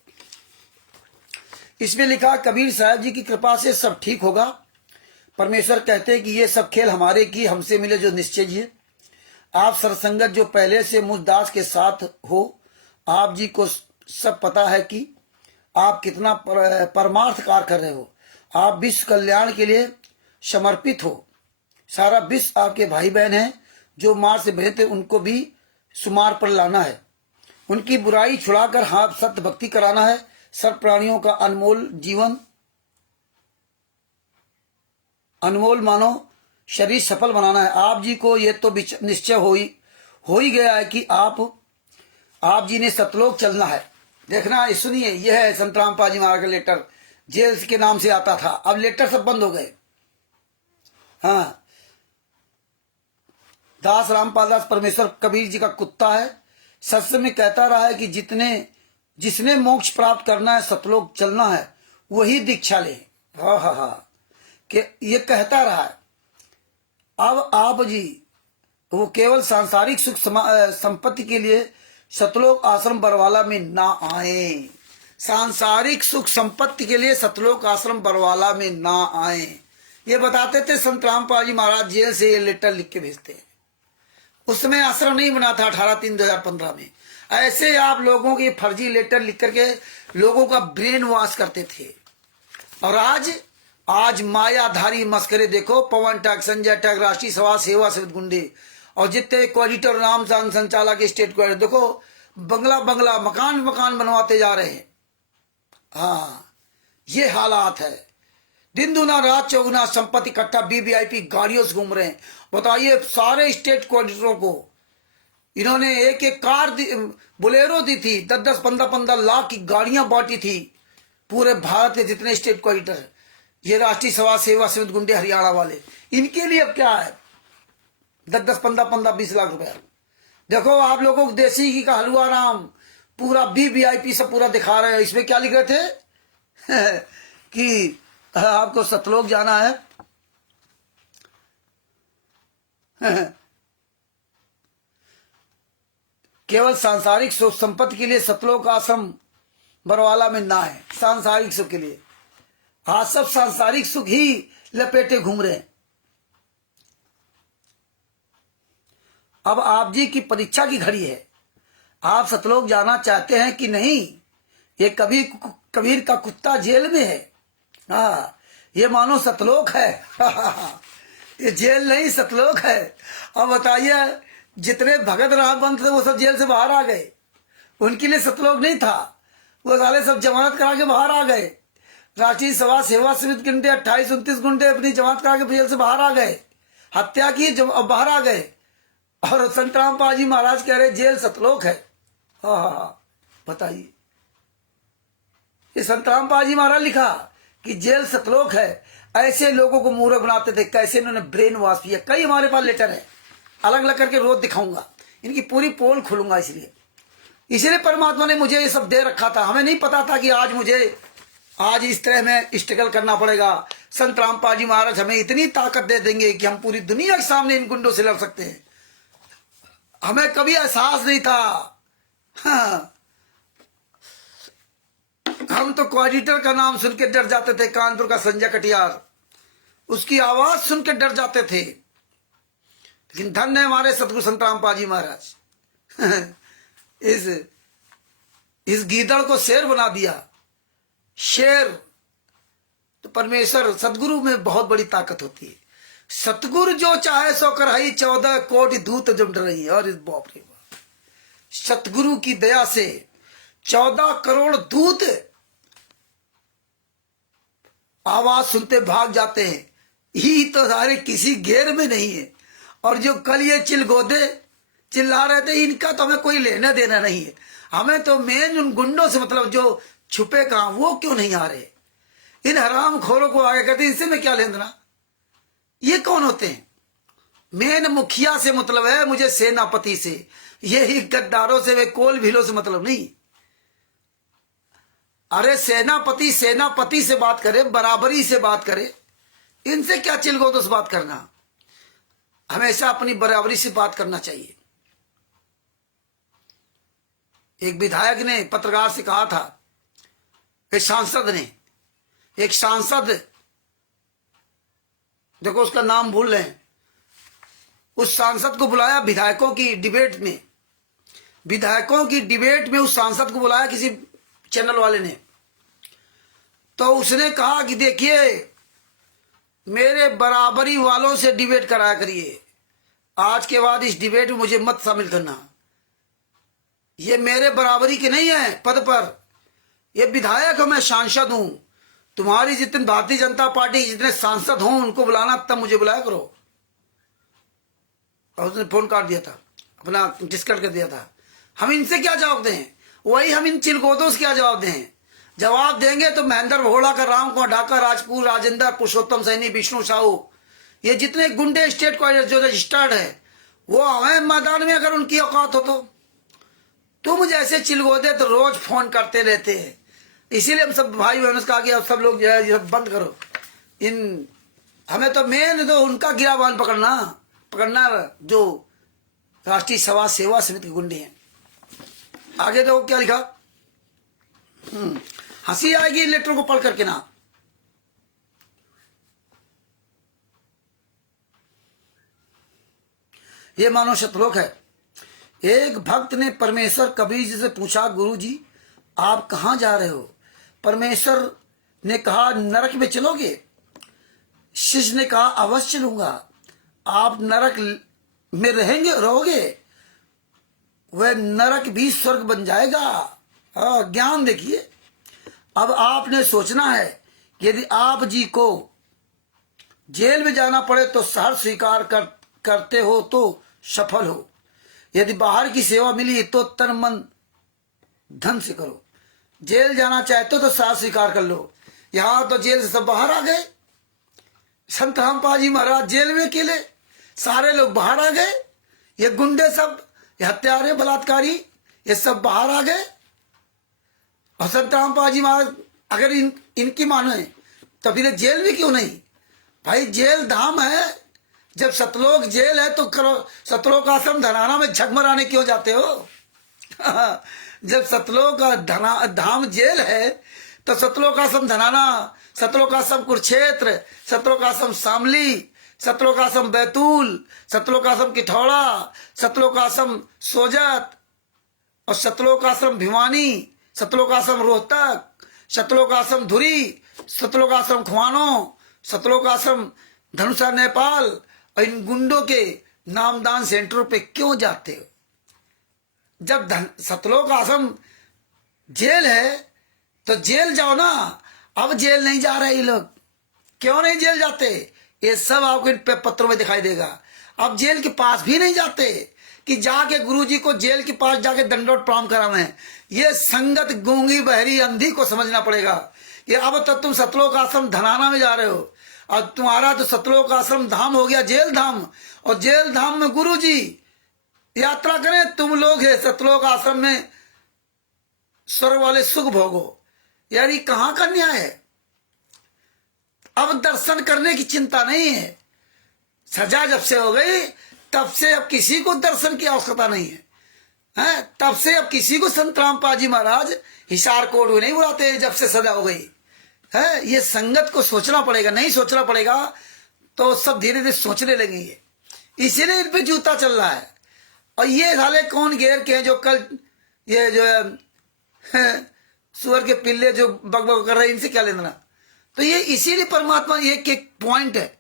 इसमें लिखा, कबीर साहब जी की कृपा से सब ठीक होगा। परमेश्वर कहते हैं कि ये सब खेल हमारे की हमसे मिले जो निश्चय जी है। आप सरसंगत जो पहले से मुझ दास के साथ हो, आप जी को सब पता है कि आप कितना परमार्थ कार्य कर रहे हो। आप विश्व कल्याण के लिए समर्पित हो। सारा विश्व आपके भाई बहन हैं, जो मार से बहे थे उनको भी सुमार पर लाना है, उनकी बुराई छुड़ाकर हाथ सत्य भक्ति कराना है। सब प्राणियों का अनमोल जीवन, अनमोल मानो शरीर सफल बनाना है। आप जी को ये तो निश्चय हो ही गया है कि आप जी ने सतलोक चलना है। देखना, सुनिए, यह है संत रामपाल जी महाराज का लेटर, जेल के नाम से आता था, अब लेटर सब बंद हो गए। हाँ, दास रामपाल दास परमेश्वर कबीर जी का कुत्ता है। सत्संग में कहता रहा है कि जिसने मोक्ष प्राप्त करना है, सतलोक चलना है, वही दीक्षा ले। हा कि ये कहता रहा है। अब आप जी वो केवल सांसारिक सुख संपत्ति के लिए सतलोक आश्रम बरवाला में ना आए। सांसारिक सुख संपत्ति के लिए सतलोक आश्रम बरवाला में ना आए, ये बताते थे संत रामपाल जी महाराज। जेल से ये लेटर लिख के भेजते हैं। उस समय आश्रम नहीं बना था 18/3/2015 में। ऐसे आप लोगों के फर्जी लेटर लिख करके लोगों का ब्रेन वॉश करते थे। और आज मायाधारी मस्करे देखो, पवन टैग, संजय टैग, राष्ट्रीय सभा सेवा समिति गुंडे, और जितने कोऑर्डिनेटर, नाम संचालक, स्टेट कोऑर्डिनेटर, देखो बंगला मकान बनवाते जा रहे हैं। हाँ, ये हालात है। दिन दुना रात चौगुना संपत्ति इकट्ठा, वीवीआईपी गाड़ियों से घूम रहे हैं। बताइए, सारे स्टेट कोऑर्डिनेटरों को इन्होंने एक कार बोलेरो दी थी, 10-10, 15-15 लाख की गाड़ियां बांटी थी पूरे भारत के जितने स्टेट कोऑर्डिनेटर है। ये राष्ट्रीय सभा सेवा समिति गुंडे हरियाणा वाले, इनके लिए अब क्या है, 10-10, 15-15, 20 लाख रुपया। देखो, आप लोगों को देसी घी का हलवा राम पूरा वीवीआईपी सब पूरा दिखा रहे हैं। इसमें क्या लिख रहे थे कि आपको सतलोक जाना है। केवल सांसारिक सुख संपत्ति के लिए सतलोक आश्रम बरवाला में ना है, सांसारिक सुख के लिए। आज सब सांसारिक सुख ही लपेटे घूम रहे हैं। अब आप जी की परीक्षा की घड़ी है। आप सतलोक जाना चाहते हैं कि नहीं? ये कबीर का कुत्ता जेल में है। हाँ, ये मानो सतलोक है। ये जेल नहीं, सतलोक है। अब बताइए, जितने भगत रामबंत थे वो सब जेल से बाहर आ गए, उनके लिए सतलोक नहीं था। वो साले सब जमानत करा के बाहर आ गए। राष्ट्रीय सभा सेवा समिति गुंडे 28-29 गुंडे अपनी जमानत करा के जेल से बाहर आ गए, हत्या की, अब बाहर आ गए। और संत रामपाल जी महाराज कह रहे जेल सतलोक है। हाँ, बताइए, ये संत रामपाल जी महाराज लिखा कि जेल सतलोक है। ऐसे लोगों को मूर्ख बनाते थे, कैसे इन्होंने ब्रेन वॉश किया। कई हमारे पास लेटर है, अलग अलग करके रोज दिखाऊंगा, इनकी पूरी पोल खोलूंगा। इसलिए परमात्मा ने मुझे ये सब दे रखा था। हमें नहीं पता था कि आज इस तरह में स्ट्रगल करना पड़ेगा। संत रामपाल जी महाराज हमें इतनी ताकत दे देंगे कि हम पूरी दुनिया के सामने इन गुंडों से लड़ सकते हैं। हमें कभी एहसास नहीं था। हाँ। हम तो कोऑर्डिनेटर का नाम सुन के डर जाते थे, कानपुर का संजय कटियार, उसकी आवाज सुन के डर जाते थे। लेकिन धन्य है हमारे सतगुरु संत रामपाल जी महाराज, इस गीदड़ को शेर बना दिया। शेर तो परमेश्वर सतगुरु में बहुत बड़ी ताकत होती है। सतगुरु जो चाहे सो करही, 14 कोटि दूत जब डरही। और इस बाप रे बाप, सतगुरु की दया से 14 करोड़ दूत आवाज सुनते भाग जाते हैं। ही तो सारे किसी घेर में नहीं है। और जो कल ये चिलगोदे चिल्ला रहे थे, इनका तो हमें कोई लेना देना नहीं है। हमें तो मेन उन गुंडों से मतलब, जो छुपे कहां, वो क्यों नहीं आ रहे। इन हराम खोरों को आगे कहते इनसे मैं क्या लेना। ये कौन होते हैं। मेन मुखिया से मतलब है मुझे, सेनापति से। यही गद्दारों से, वे कोल भीलों से मतलब नहीं। अरे सेनापति से बात करे, बराबरी से बात करे। इनसे क्या चिलगोदों से बात करना। हमेशा अपनी बराबरी से बात करना चाहिए। एक विधायक ने पत्रकार से कहा था, एक सांसद देखो उसका नाम भूल रहे हैं, उस सांसद को बुलाया विधायकों की डिबेट में उस सांसद को बुलाया किसी चैनल वाले ने। तो उसने कहा कि देखिए, मेरे बराबरी वालों से डिबेट कराया करिए, आज के बाद इस डिबेट में मुझे मत शामिल करना। ये मेरे बराबरी के नहीं है पद पर, ये विधायक हूं, मैं सांसद हूं। तुम्हारी जितने भारतीय जनता पार्टी के जितने सांसद हों उनको बुलाना, तब मुझे बुलाया करो। और उसने फोन काट दिया था, अपना डिस्कट कर दिया था। हम इनसे क्या जवाब दें। वही हम इन चिलगोदों से क्या जवाब दें। जवाब देंगे तो महेंद्र भोला का, राम कुमार ढाका, राजपूत, राजेंद्र, पुरुषोत्तम सैनी, विष्णु साहू, ये जितने गुंडे स्टेट को जो रजिस्टर्ड है, वो हमें मैदान में अगर उनकी औकात हो तो। तुम जैसे चिलगोदे तो रोज फोन करते रहते हैं। इसीलिए हम सब भाई बहनों से कहा कि अब सब लोग जो है बंद करो। हमें तो मेन तो उनका गिराबान पकड़ना जो राष्ट्रीय सभा सेवा समिति के गुंडे हैं। आगे देखो क्या लिखा। हंसी आएगी लेटर को पढ़ करके ना। ये मानो शतलोक है। एक भक्त ने परमेश्वर कबीर जी से पूछा, गुरु जी आप कहां जा रहे हो। परमेश्वर ने कहा, नरक में चलोगे। शिष्य ने कहा, अवश्य चलूंगा। आप नरक में रहोगे, वह नरक भी स्वर्ग बन जाएगा। ज्ञान देखिए। अब आपने सोचना है, यदि आप जी को जेल में जाना पड़े तो शहर स्वीकार करते हो तो सफल हो। यदि बाहर की सेवा मिली तो तन मन धन से करो। जेल जाना चाहते हो तो साथ स्वीकार कर लो। यहां तो जेल से सब बाहर आ गए। संत रामपाल जी महाराज जेल में अकेले, सारे लोग बाहर आ गए। ये गुंडे सब, ये हत्यारे, बलात्कारी, ये सब बाहर आ गए। और संत रामपाल जी महाराज अगर इनकी माने तो फिर जेल में क्यों नहीं। भाई जेल धाम है। जब सतलोक जेल है तो करो सतलोक आश्रम धनाना में झकमराने क्यों जाते हो। जब सतलोक धाम जेल है तो सतलोक आश्रम धनाना, सतलोक आश्रम कुरुक्षेत्र, सतलोक आश्रम शामली, सतलोक आश्रम बैतूल, सतलोक आश्रम किठौड़ा, सतलोक आश्रम सोजत और सतलोक आश्रम भिवानी, सतलोक आश्रम रोहतक, सतलोक आश्रम धुरी, सतलोक आश्रम खुआनो, सतलोक आश्रम धनुषा नेपाल। और इन गुंडों के नामदान सेंटरों पे क्यों जाते हो। जब सतलोक आश्रम जेल है तो जेल जाओ ना। अब जेल नहीं जा रहे ये लोग। क्यों नहीं जेल जाते, ये सब आपको इन पत्रों में दिखाई देगा। अब जेल के पास भी नहीं जाते कि जाके गुरुजी को जेल के पास जाके दंडोत प्रणाम करावे। ये संगत गूंगी बहरी अंधी को समझना पड़ेगा। ये अब तक तुम सतलोक आश्रम धनाना में जा रहे हो, और तुम्हारा तो सतलोक आश्रम धाम हो गया जेल धाम, और जेल धाम में गुरु जी यात्रा करें, तुम लोग है सतलोक आश्रम में स्वर्ग वाले सुख भोगो। यार ये कहां का न्याय है? अब दर्शन करने की चिंता नहीं है, सजा जब से हो गई तब से अब किसी को दर्शन की आवश्यकता नहीं है, हैं? तब से अब किसी को संत रामपाल जी महाराज हिसार कोट नहीं बुलाते हैं, जब से सजा हो गई है। ये संगत को सोचना पड़ेगा, नहीं सोचना पड़ेगा तो सब धीरे धीरे सोचने लगेंगे। इसीलिए इन पे जूता चल रहा है। और ये साले कौन घेर के हैं जो कल ये जो है सुअर के पिल्ले जो बकबक कर रहे हैं, इनसे क्या लेना? तो ये इसीलिए परमात्मा एक एक पॉइंट है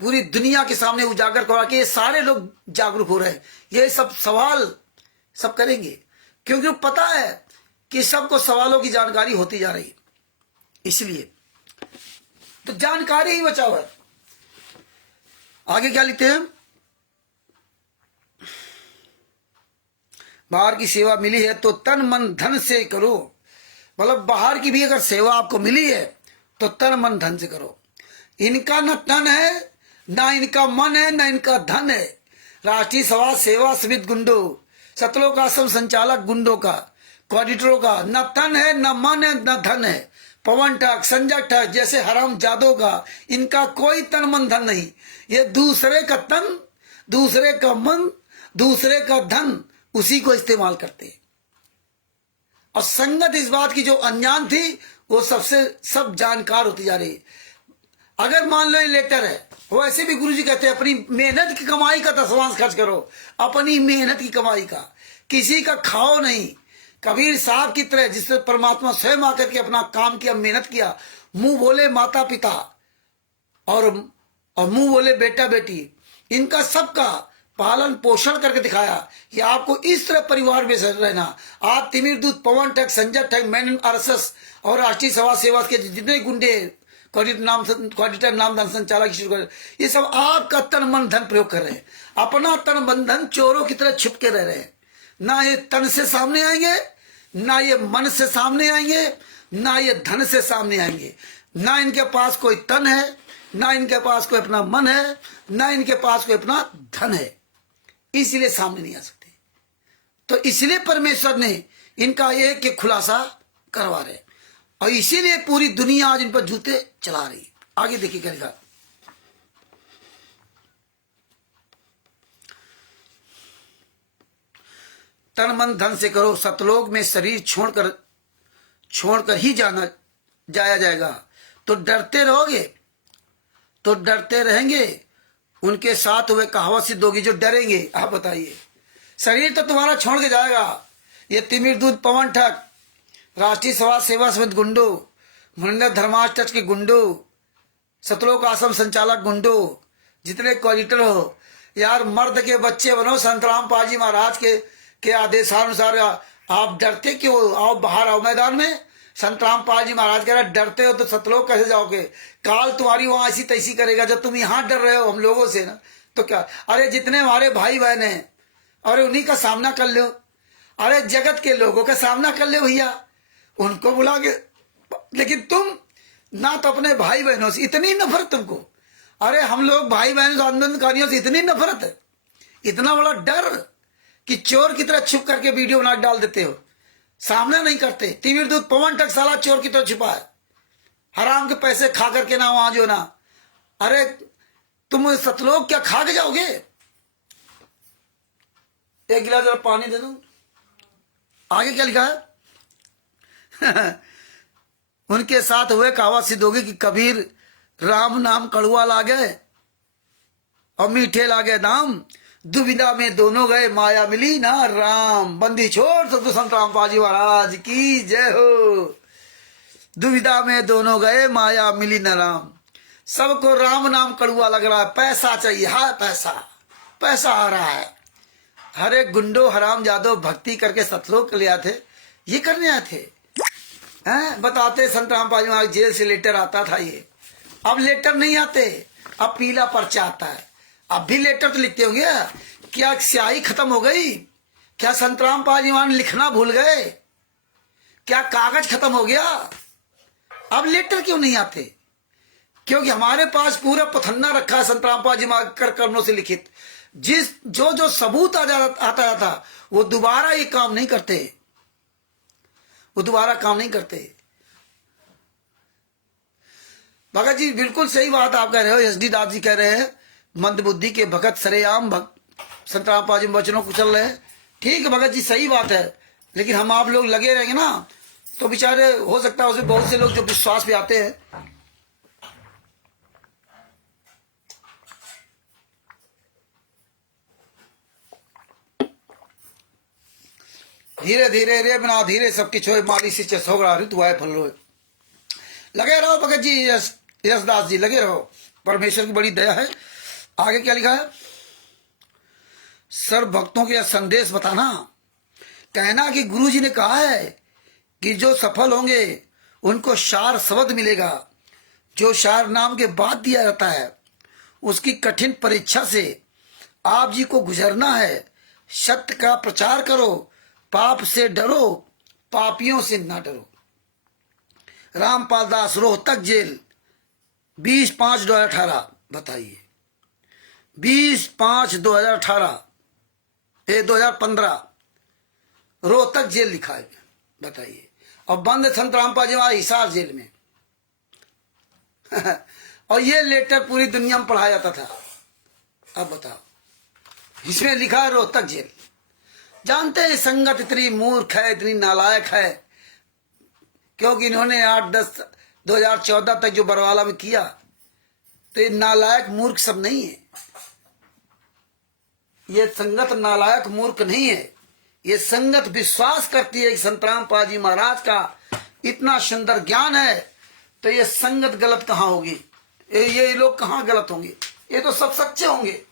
पूरी दुनिया के सामने उजागर करा के ये सारे लोग जागरूक हो रहे हैं। ये सब सवाल सब करेंगे क्योंकि पता है कि सबको सवालों की जानकारी होती जा रही है, इसलिए तो जानकारी ही बचाओ है। आगे क्या लिखते हैं? बाहर की सेवा मिली है तो तन मन धन से करो। मतलब बाहर की भी अगर सेवा आपको मिली है तो तन मन धन से करो। इनका न तन है, ना इनका मन है, ना इनका धन है। राष्ट्रीय सभा सेवा समिति गुंडो, सतलोक आश्रम संचालक गुंडो का, कोऑर्डिनेटरों का न तन है, न मन है, न धन है। पवन ठग, संजय ठग जैसे हराम जादों का इनका कोई तन मन धन नहीं। ये दूसरे का तन, दूसरे का मन, दूसरे का धन उसी को इस्तेमाल करते हैं। और संगत इस बात की जो अनजान थी वो सबसे सब जानकार होती जा रही है। अगर मान लो ये लेटर है, वैसे भी गुरुजी कहते हैं अपनी मेहनत की कमाई का 10वांश खर्च करो, अपनी मेहनत की कमाई का, किसी का खाओ नहीं। कबीर साहब की तरह जिससे परमात्मा स्वयं आकर के अपना काम किया, मेहनत किया, मुंह बोले माता पिता और मुंह बोले बेटा बेटी, इनका सबका पालन पोषण करके दिखाया कि आपको इस तरह परिवार में रहना। आप तिमिर दूत, पवन ठग, संजय ठग, मेनन आरएसएस और राष्ट्रीय सभा सेवा के जितने गुंडे कोऑर्डिनेटर नाम धन संचालक शुरू कर, ये सब आपका तन मन धन प्रयोग कर रहे हैं। अपना तन मन धन चोरों की तरह छुप के रह रहे हैं। ना ये तन से सामने आएंगे, ना ये मन से सामने आएंगे, ना ये धन से सामने आएंगे। ना इनके पास कोई तन है, ना इनके पास कोई अपना मन है, ना इनके पास कोई अपना धन है, इसलिए सामने नहीं आ सकते। तो इसलिए परमेश्वर ने इनका एक खुलासा करवा रहे और इसीलिए पूरी दुनिया आज इन पर जूते चला रही। आगे देखिए क्या लिखा। तन मन धन से करो, सतलोक में शरीर छोड़कर ही जाया जाएगा। तो डरते रहोगे, तो डरते रहेंगे। उनके साथ हुए कहावत सिद्ध होगी जो डरेंगे। आप बताइए, शरीर तो तुम्हारा छोड़ के जाएगा। ये तिमिर दूत, पवन ठग, राष्ट्रीय सभा सेवा समिति गुंडो, मुनिंदर धर्माष्टक के गुंडो, सतलोक आश्रम संचालक गुंडो, जितने कोऑर्डिनेटर हो, यार मर्द के बच्चे बनो। संत रामपाल जी महाराज के आदेशानुसार आप डरते क्यों? आओ बाहर आओ मैदान में। संत रामपाल जी महाराज कह रहे डरते हो तो सतलोक कैसे जाओगे? काल तुम्हारी वहां ऐसी तैसी करेगा। जब तुम यहाँ डर रहे हो हम लोगों से ना, तो क्या? अरे जितने हमारे भाई बहन हैं, अरे उन्हीं का सामना कर लो। अरे जगत के लोगों का सामना कर लो भैया, उनको बुला के। लेकिन तुम ना तो अपने भाई बहनों से इतनी नफरत तुमको। अरे हम लोग भाई बहनों आंदोलनकारियों से इतनी नफरत है, इतना बड़ा डर कि चोर की तरह छुप करके वीडियो बना डाल देते हो, सामना नहीं करते। तिमिर दूत, पवन ठग साला चोर की तरह छुपा है, हराम के पैसे खा करके ना वहां जो ना। अरे तुम सतलोक क्या खा के जाओगे? एक गिलास जरा पानी दे दो। आगे क्या लिखा है? उनके साथ हुए कहावत सिद्ध होगी कि कबीर राम नाम कड़ुआ लागे और मीठे लागे दाम, दुविधा में दोनों गए माया मिली ना राम। बंदी छोड़ सतगुरु संत रामपाल जी महाराज की जय हो। दुविधा में दोनों गए माया मिली न राम। सबको राम नाम कड़ुआ लग रहा है, पैसा चाहिए। हाँ पैसा आ रहा है। हरे गुंडो हराम जादव भक्ति करके सतलोक ले आए थे, ये करने आए थे। बताते संत रामपाल जी महाराज जेल से लेटर आता था। ये अब लेटर नहीं आते, अब पीला पर्चा आता है। अब भी लेटर तो लिखते होंगे। क्या स्याही खत्म हो गई? क्या संत रामपाल जी महाराज लिखना भूल गए? क्या कागज खत्म हो गया? अब लेटर क्यों नहीं आते? क्योंकि हमारे पास पूरा पथन्ना रखा है संत रामपाल जी कर कर्मों से लिखित। जिस जो सबूत आता जाता वो दोबारा ये काम नहीं करते, वो दोबारा काम नहीं करते। भगत जी बिल्कुल सही बात आप कह रहे हो। एस डी दास जी कह रहे हैं मंदबुद्धि के भगत सरेआम संत रामपाल जी वचनों को चल रहे हैं। ठीक है भगत जी, सही बात है, लेकिन हम आप लोग लगे रहेंगे ना तो बेचारे हो सकता है उसमें बहुत से लोग जो विश्वास पे आते हैं। धीरे धीरे रे बना धीरे सबकी छोए माली से चसोगड़ा ऋतु आए फल रोए। लगे रहो भगत जी, यशदास जी लगे रहो, परमेश्वर की बड़ी दया है। आगे क्या लिखा है? सर्व भक्तों के संदेश बताना, कहना कि गुरु जी ने कहा है कि जो सफल होंगे उनको शार शब्द मिलेगा। जो शार नाम के बाद दिया जाता है उसकी कठिन परीक्षा से आप जी को गुजरना है। सत्य का प्रचार करो, पाप से डरो, पापियों से ना डरो। रामपाल दास, रोहतक जेल, 20/5/2018। बताइए 20/5/2018 2015 रोहतक जेल लिखा है। बताइए, और बंद संत रामपाल जी हिसार जेल में और ये लेटर पूरी दुनिया में पढ़ाया जाता था। अब बताओ, इसमें लिखा है रोहतक जेल। जानते हैं संगत इतनी मूर्ख है, इतनी नालायक है, क्योंकि इन्होंने 8/10/2014 तक जो बरवाला में किया, तो ये नालायक मूर्ख सब नहीं है। ये संगत नालायक मूर्ख नहीं है। ये संगत विश्वास करती है कि संत रामपाल जी महाराज का इतना सुंदर ज्ञान है, तो ये संगत गलत कहाँ होगी? ये लोग कहाँ गलत होंगे? ये तो सब सच्चे होंगे।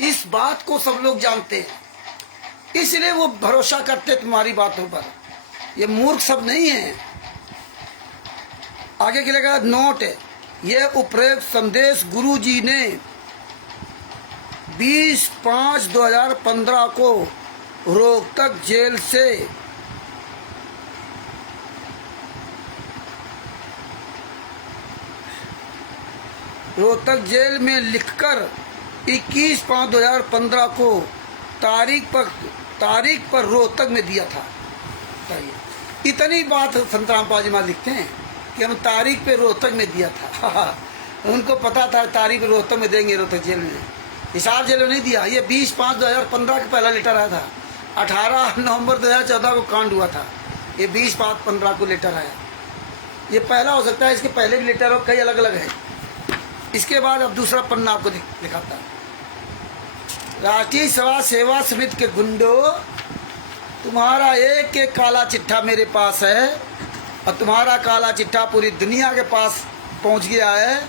इस बात को सब लोग जानते हैं, इसलिए वो भरोसा करते तुम्हारी बातों पर। ये मूर्ख सब नहीं है। आगे के लिए नोट है, ये उपरोक्त संदेश गुरु जी ने 20/5/2015 को रोहतक जेल से में लिखकर 21/5/2015 को तारीख पर रोहतक में दिया था। इतनी बात संत रामपाल जी महाराज लिखते हैं कि हम तारीख पे रोहतक में दिया था। उनको पता था तारीख रोहतक में देंगे, रोहतक जेल में, हिसार जेल में नहीं दिया। ये 20/5/2015 का पहला लेटर आया था। 18 नवंबर 2014 को कांड हुआ था, ये 20/5/15 को लेटर आया। ये पहला हो सकता है, इसके पहले भी लेटर और कई अलग अलग है। इसके बाद अब दूसरा पन्ना आपको दिखाता है। राष्ट्रीय सेवा समिति के गुंडों, तुम्हारा एक एक काला चिट्ठा मेरे पास है, और तुम्हारा काला चिट्ठा पूरी दुनिया के पास पहुंच गया है।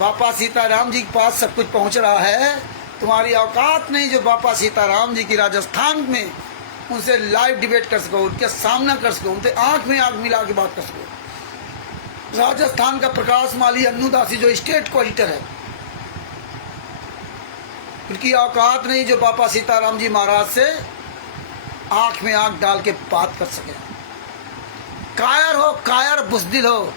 बापा सीताराम जी के पास सब कुछ पहुंच रहा है। तुम्हारी औकात नहीं जो बापा सीताराम जी की राजस्थान में उनसे लाइव डिबेट कर सको, उनके सामना कर सको, उनसे आंख में आंख मिला के बात कर सको। राजस्थान का प्रकाश माली अन्नू दासी जो स्टेट को एडिटर है, उनकी औकात नहीं जो बापा सीताराम जी महाराज से आंख में आंख डाल के बात कर सके। कायर हो, कायर बुज़दिल हो,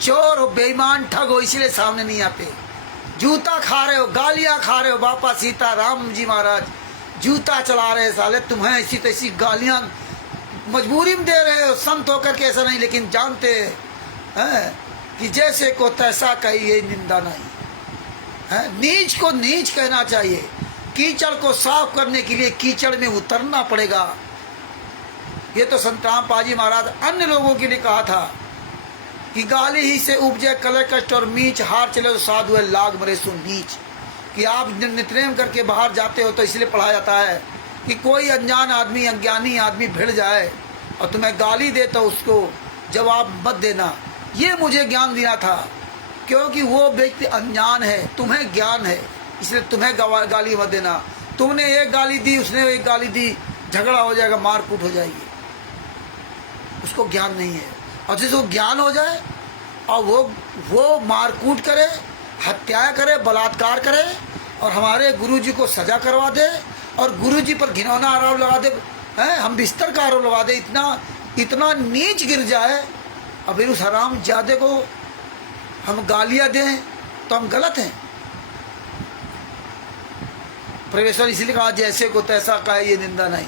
चोर हो, बेईमान ठग हो, इसलिए सामने नहीं आते। जूता खा रहे हो, गालियां खा रहे हो, बापा सीताराम जी महाराज जूता चला रहे साले, तुम्हें ऐसी तैसी गालियां मजबूरी में दे रहे हो। संत होकर के ऐसा नहीं, लेकिन जानते हैं कि जैसे को तैसा कहिए, निंदा नहीं है। नीच को नीच कहना चाहिए। कीचड़ को साफ करने के लिए कीचड़ में उतरना पड़ेगा। ये तो संत रामपाल जी महाराज अन्य लोगों के लिए कहा था कि गाली ही से उपजे कलह कष्ट और मीच, हार चले तो साधु है लाग मरे सो नीच। कि आप नित्यनेम करके बाहर जाते हो तो इसलिए पढ़ा जाता है कि कोई अनजान आदमी, अज्ञानी आदमी भिड़ जाए और तुम्हें गाली दे तो उसको जवाब मत देना। ये मुझे ज्ञान दिया था, क्योंकि वो व्यक्ति अनजान है, तुम्हें ज्ञान है, इसलिए तुम्हें गाली मत देना। तुमने एक गाली दी, उसने एक गाली दी, झगड़ा हो जाएगा, मारकूट हो जाएगी। उसको ज्ञान नहीं है। और जिसको ज्ञान हो जाए और वो मारकूट करे, हत्या करे, बलात्कार करे और हमारे गुरुजी को सजा करवा दे और गुरुजी पर घिनौना आरोप लगा दे, हैं, हम बिस्तर का आरोप लगा दे, इतना नीच गिर जाए। अभी उस हराम जादे को हम गालियां दें तो हम गलत हैं। परमेश्वर इसलिए कहा जैसे को तैसा का है, ये निंदा नहीं।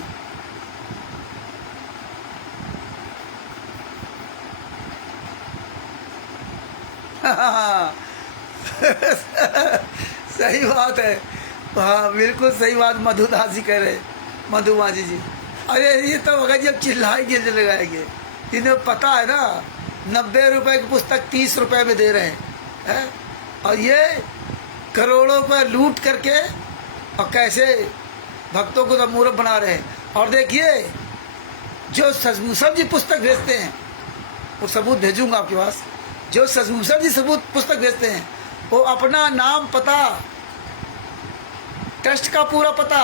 सही बात है, हाँ बिल्कुल सही बात मधुदास जी कह रहे, मधुमाजी जी। अरे ये तो अगर जब चिल्लाएंगे लगाएंगे, इन्हें पता है ना 90 रुपए की पुस्तक 30 रुपए में दे रहे हैं, और ये करोड़ों रुपए लूट करके और कैसे भक्तों को तो मूर्ख बना रहे हैं। और देखिए जो सजमूसर जी पुस्तक भेजते हैं, वो सबूत भेजूंगा आपके पास, जो सजमूसर जी सबूत पुस्तक भेजते हैं वो अपना नाम पता, टेस्ट का पूरा पता,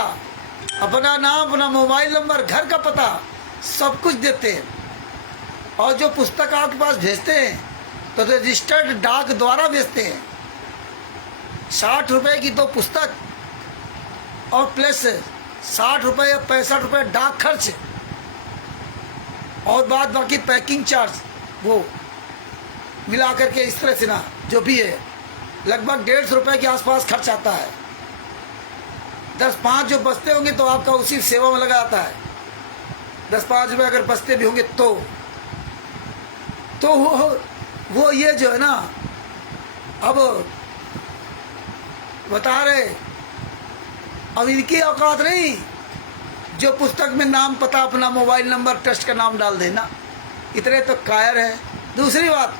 अपना नाम, अपना मोबाइल नंबर, घर का पता सब कुछ देते हैं। और जो पुस्तक आपके पास भेजते हैं तो रजिस्टर्ड डाक द्वारा भेजते हैं। 60 रुपए की तो पुस्तक और प्लस 60 रुपए या 65 रुपए डाक खर्च, और बाद बाकी पैकिंग चार्ज वो मिला करके इस तरह से ना जो भी है लगभग 150 रुपए के आसपास खर्च आता है। 10-5 जो बचते होंगे तो आपका उसी सेवा में लगा आता है। 10-5 रुपए अगर बचते भी होंगे तो वो ये जो है ना, अब बता रहे, अब इनकी औकात नहीं जो पुस्तक में नाम पता, अपना मोबाइल नंबर, ट्रस्ट का नाम डाल देना, इतने तो कायर है। दूसरी बात,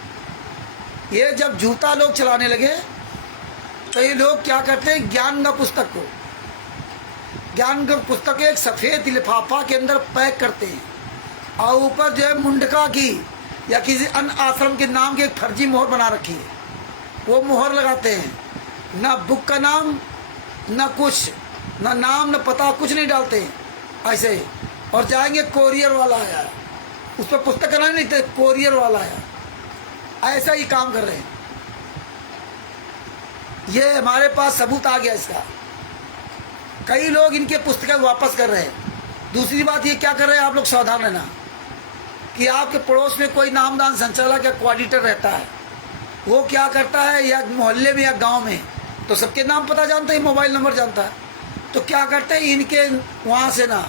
ये जब जूता लोग चलाने लगे तो ये लोग क्या करते हैं, ज्ञान का पुस्तक को, ज्ञान का पुस्तक एक सफ़ेद लिफाफा के अंदर पैक करते हैं और ऊपर जो है मुंडका की या किसी अन्य आश्रम के नाम की एक फर्जी मोहर बना रखी है, वो मोहर लगाते हैं। ना बुक का नाम, ना कुछ, ना नाम, ना पता, कुछ नहीं डालते हैं ऐसे ही। और जाएंगे कोरियर वाला आया, उस पर पुस्तक का नाम नहीं लिखते, कोरियर वाला आया, ऐसा ही काम कर रहे हैं। ये हमारे पास सबूत आ गया इसका। कई लोग इनके पुस्तकें वापस कर रहे हैं। दूसरी बात ये क्या कर रहे हैं, आप लोग सावधान रहना कि आपके पड़ोस में कोई नामदान संचालक या कोऑर्डिनेटर रहता है, वो क्या करता है, या मोहल्ले में या गांव में, तो सबके नाम पता जानता है, मोबाइल नंबर जानता है, तो क्या करते हैं इनके वहाँ से ना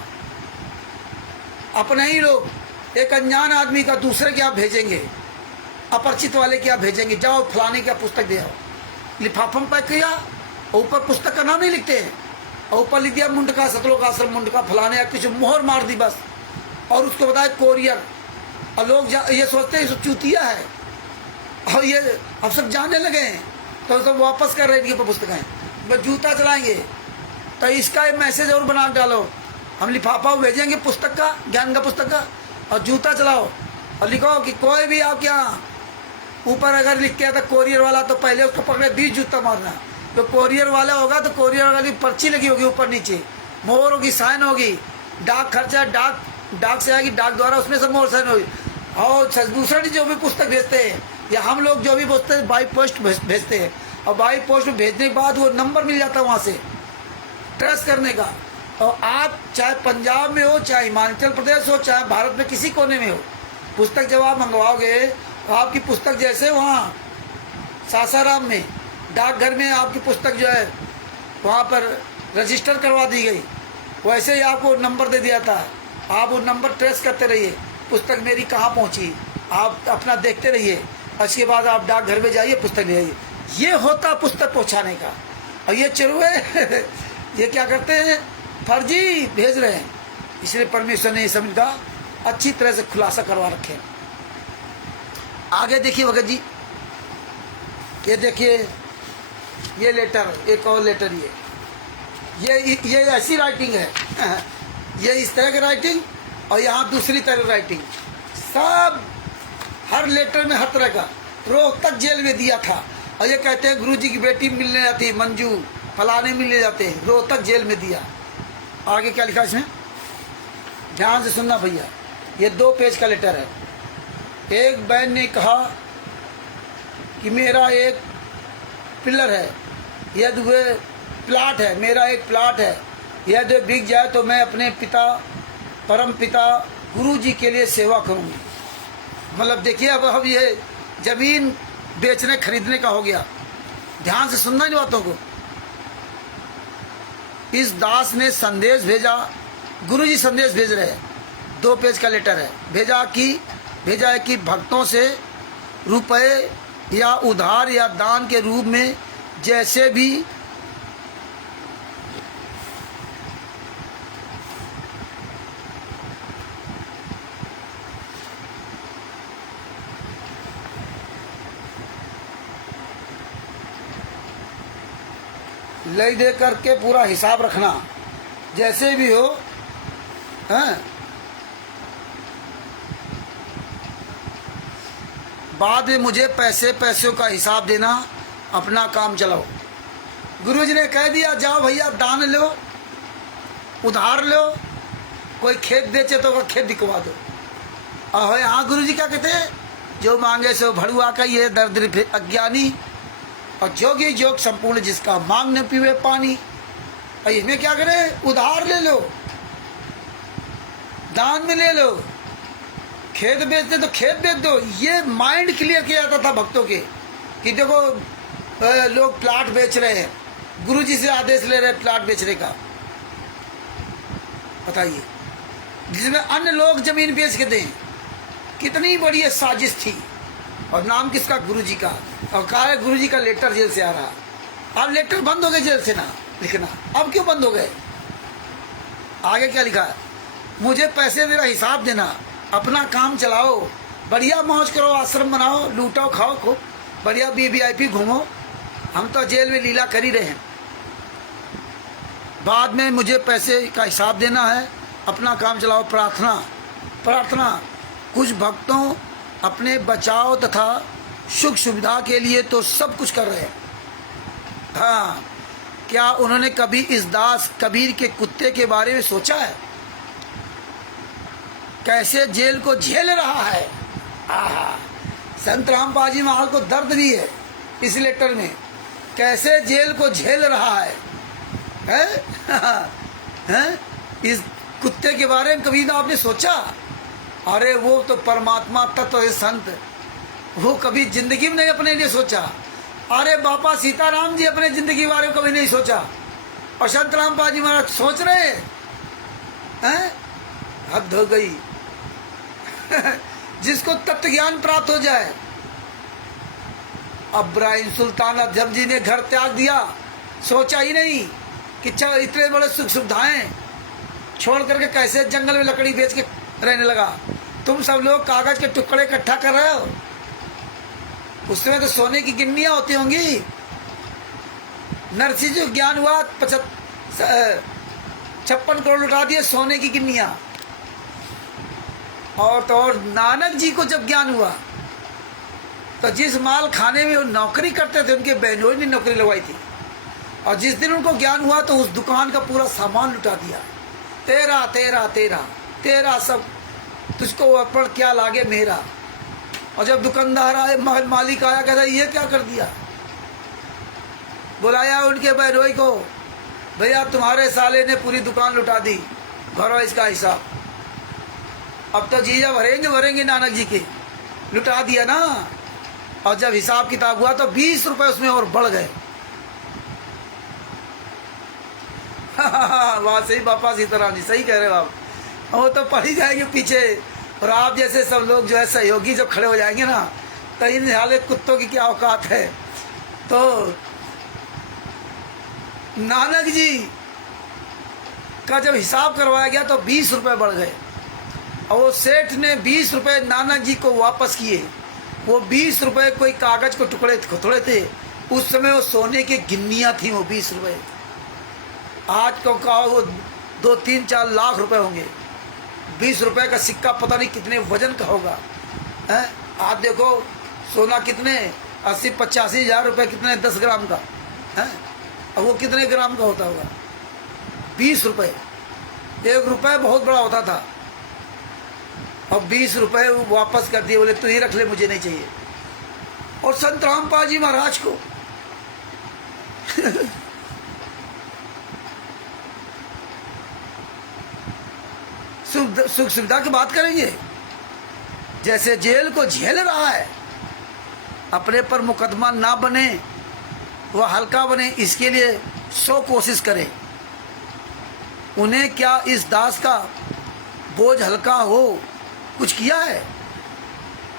अपने ही लोग एक अनजान आदमी का दूसरे के आप भेजेंगे, अपरिचित वाले के आप भेजेंगे, जाओ फलाने का पुस्तक दे आओ, लिफाफा में पैक किया, ऊपर पुस्तक का नाम नहीं लिखते हैं, और ऊपर लिख दिया मुंडका, सतलोक आश्रम मुंडका फलाने, या कुछ मोहर मार दी बस, और उसको बताया कोरियर। और लोग ये सोचते हैं चूतिया है, और ये अब सब जानने लगे हैं तो सब वापस कर रहे हैं इनकी पुस्तकें, बस जूता चलाएंगे। तो इसका एक मैसेज और बना डालो, हम लिफाफा भेजेंगे पुस्तक का, ज्ञान का पुस्तक का, और जूता चलाओ और लिखो कि कोई भी आपके यहाँ ऊपर अगर लिख के आता कोरियर वाला, तो पहले उसको पकड़े 20 जूता मारना। तो कोरियर वाला होगा तो कोरियर वाला की पर्ची लगी होगी ऊपर नीचे, मोहर होगी, साइन होगी, डाक खर्चा, डाक से आएगी, डाक द्वारा उसमें सब मोहर साइन होगी। और दूसरा जो भी पुस्तक भेजते हैं या हम लोग जो भी भेजते हैं बाई पोस्ट भेजते हैं, और बाई पोस्ट में भेजने के बाद वो नंबर मिल जाता है वहाँ से ट्रेस करने का। और आप चाहे पंजाब में हो, चाहे हिमाचल प्रदेश हो, चाहे भारत में किसी कोने में हो, पुस्तक जब आप मंगवाओगे तो आपकी पुस्तक जैसे वहाँ सासाराम में डाकघर में आपकी पुस्तक जो है वहाँ पर रजिस्टर करवा दी गई, वैसे ही आपको नंबर दे दिया था। आप वो नंबर ट्रेस करते रहिए, पुस्तक मेरी कहाँ पहुँची, आप अपना देखते रहिए, उसके बाद आप डाकघर में जाइए, पुस्तक ले आइए। ये होता पुस्तक पहुँचाने का। और ये चरुए ये क्या करते हैं, फर्जी भेज रहे हैं। इसलिए परमेश्वर ने ये सब का अच्छी तरह से खुलासा करवा रखे। आगे देखिए भगत जी, ये देखिए ये लेटर, एक और लेटर, ये ऐसी राइटिंग है ये इस तरह की राइटिंग, और यहाँ दूसरी तरह राइटिंग, सब हर लेटर में हर तरह का। रोहतक जेल में दिया था, और ये कहते हैं गुरुजी की बेटी मिलने जाती है, मंजू फलाने मिलने जाते हैं, रोहतक जेल में दिया। आगे क्या लिखा इसमें, ध्यान से सुनना भैया, ये 2 पेज का लेटर है। एक बहन ने कहा कि मेरा एक पिलर है, यदि वे प्लाट है, मेरा एक प्लाट है, यह जो बिक जाए तो मैं अपने पिता, परम पिता गुरु जी के लिए सेवा करूँगी। मतलब देखिए अब ये जमीन बेचने खरीदने का हो गया। ध्यान से सुनना इन बातों को। इस दास ने संदेश भेजा, गुरु जी संदेश भेज रहे हैं, 2 पेज का लेटर है। भेजा है कि भक्तों से रुपए या उधार या दान के रूप में जैसे भी ले दे करके पूरा हिसाब रखना, जैसे भी हो। हैं, बाद में मुझे पैसों का हिसाब देना, अपना काम चलाओ। गुरुजी ने कह दिया जाओ भैया दान लो, उधार लो, कोई खेत बेचे तो वह खेत दिखवा दो। और यहाँ गुरुजी क्या कहते हैं, जो मांगे सो भड़ुआ का ये दरिद्र अज्ञानी, और जोगी जोग संपूर्ण जिसका मांग न पीवे पानी। और इसमें क्या करें, उधार ले लो, दान में ले लो, खेत बेचते तो खेत बेच दो। ये माइंड क्लियर किया जाता था भक्तों के कि देखो लोग प्लाट बेच रहे हैं, गुरुजी से आदेश ले रहे हैं प्लाट बेचने का। बताइए, जिसमें अन्य लोग जमीन बेच के दें, कितनी बड़ी साजिश थी। और नाम किसका, गुरुजी का। और कहा है गुरुजी का लेटर जेल से आ रहा। अब लेटर बंद हो गए जेल से ना लिखना। अब क्यों बंद हो गए? आगे क्या लिखा है, मुझे पैसे मेरा हिसाब देना, अपना काम चलाओ, बढ़िया मौज करो, आश्रम बनाओ, लूटो खाओ खूब, बढ़िया VIP घूमो। हम तो जेल में लीला कर ही रहे हैं। बाद में मुझे पैसे का हिसाब देना है, अपना काम चलाओ। प्रार्थना कुछ भक्तों अपने बचाव तथा सुख सुविधा के लिए तो सब कुछ कर रहे हैं। हाँ, क्या उन्होंने कभी इस दास कबीर के कुत्ते के बारे में सोचा है, कैसे जेल को झेल रहा है? संत रामपाल जी महाराज को दर्द भी है इस लेटर में, कैसे जेल को झेल रहा है, हैं? इस कुत्ते के बारे में कभी ना आपने सोचा? अरे वो तो परमात्मा तत्व है संत, वो कभी जिंदगी में नहीं अपने लिए सोचा। अरे बापा सीताराम जी अपने जिंदगी के बारे में कभी नहीं सोचा, और संत रामपाल जी महाराज सोच रहे हैं? हद हो गई। जिसको तत्व ज्ञान प्राप्त हो जाए। इब्राहिम सुल्तान अजम जी ने घर त्याग दिया, सोचा ही नहीं कि चल इतने बड़े सुख सुविधाएं छोड़ करके कैसे जंगल में लकड़ी बेच के रहने लगा। तुम सब लोग कागज के टुकड़े इकट्ठा कर रहे हो, उसमें तो सोने की गिन्नियां होती होंगी। नरसिंह जी ज्ञान हुआ, 56 करोड़ लुटा दिए सोने की गिन्नियां। और तो और नानक जी को जब ज्ञान हुआ तो जिस माल खाने में वो नौकरी करते थे, उनके बहनों ने नौकरी लगवाई थी, और जिस दिन उनको ज्ञान हुआ तो उस दुकान का पूरा सामान लुटा दिया। तेरा तेरा तेरा तेरा सब तुझको अर्पण क्या लागे मेरा। और जब दुकानदार आए, मालिक आया, कहता ये क्या कर दिया। बुलाया उनके बहनोई को, भैया तुम्हारे साले ने पूरी दुकान लुटा दी, भरो इसका हिसाब। अब तो जीजा भरेंगे नानक जी के, लुटा दिया ना। और जब हिसाब किताब हुआ तो 20 रुपए उसमें और बढ़ गए। वहां से ही बापा सीताराम जी सही कह रहे हो आप, वो तो पड़ ही जाएंगे पीछे। और आप जैसे सब लोग जो है सहयोगी जब खड़े हो जाएंगे ना, तो इन हाले कुत्तों की क्या औकात है। तो नानक जी का जब हिसाब करवाया गया तो 20 रुपए बढ़ गए, और वो सेठ ने 20 रुपए नानक जी को वापस किए। वो 20 रुपए कोई कागज को टुकड़े थोड़े थे, उस समय वो सोने की गिन्नियां थी वो 20 रुपए। आज को कहो वो 2-3-4 लाख रुपए होंगे। 20 रुपए का सिक्का पता नहीं कितने वजन का होगा। आप देखो सोना कितने 80-85 हजार रुपए, कितने 10 ग्राम का है, अब वो कितने ग्राम का होता होगा। 20 रुपए, 1 रुपए बहुत बड़ा होता था, और 20 रुपए वापस कर दिए, बोले तू ही रख ले, मुझे नहीं चाहिए। और संत रामपाल जी महाराज को सुख सुविधा की बात करेंगे। जैसे जेल को झेल रहा है, अपने पर मुकदमा ना बने, वह हल्का बने, इसके लिए 100 कोशिश करे। उन्हें क्या इस दास का बोझ हल्का हो कुछ किया है?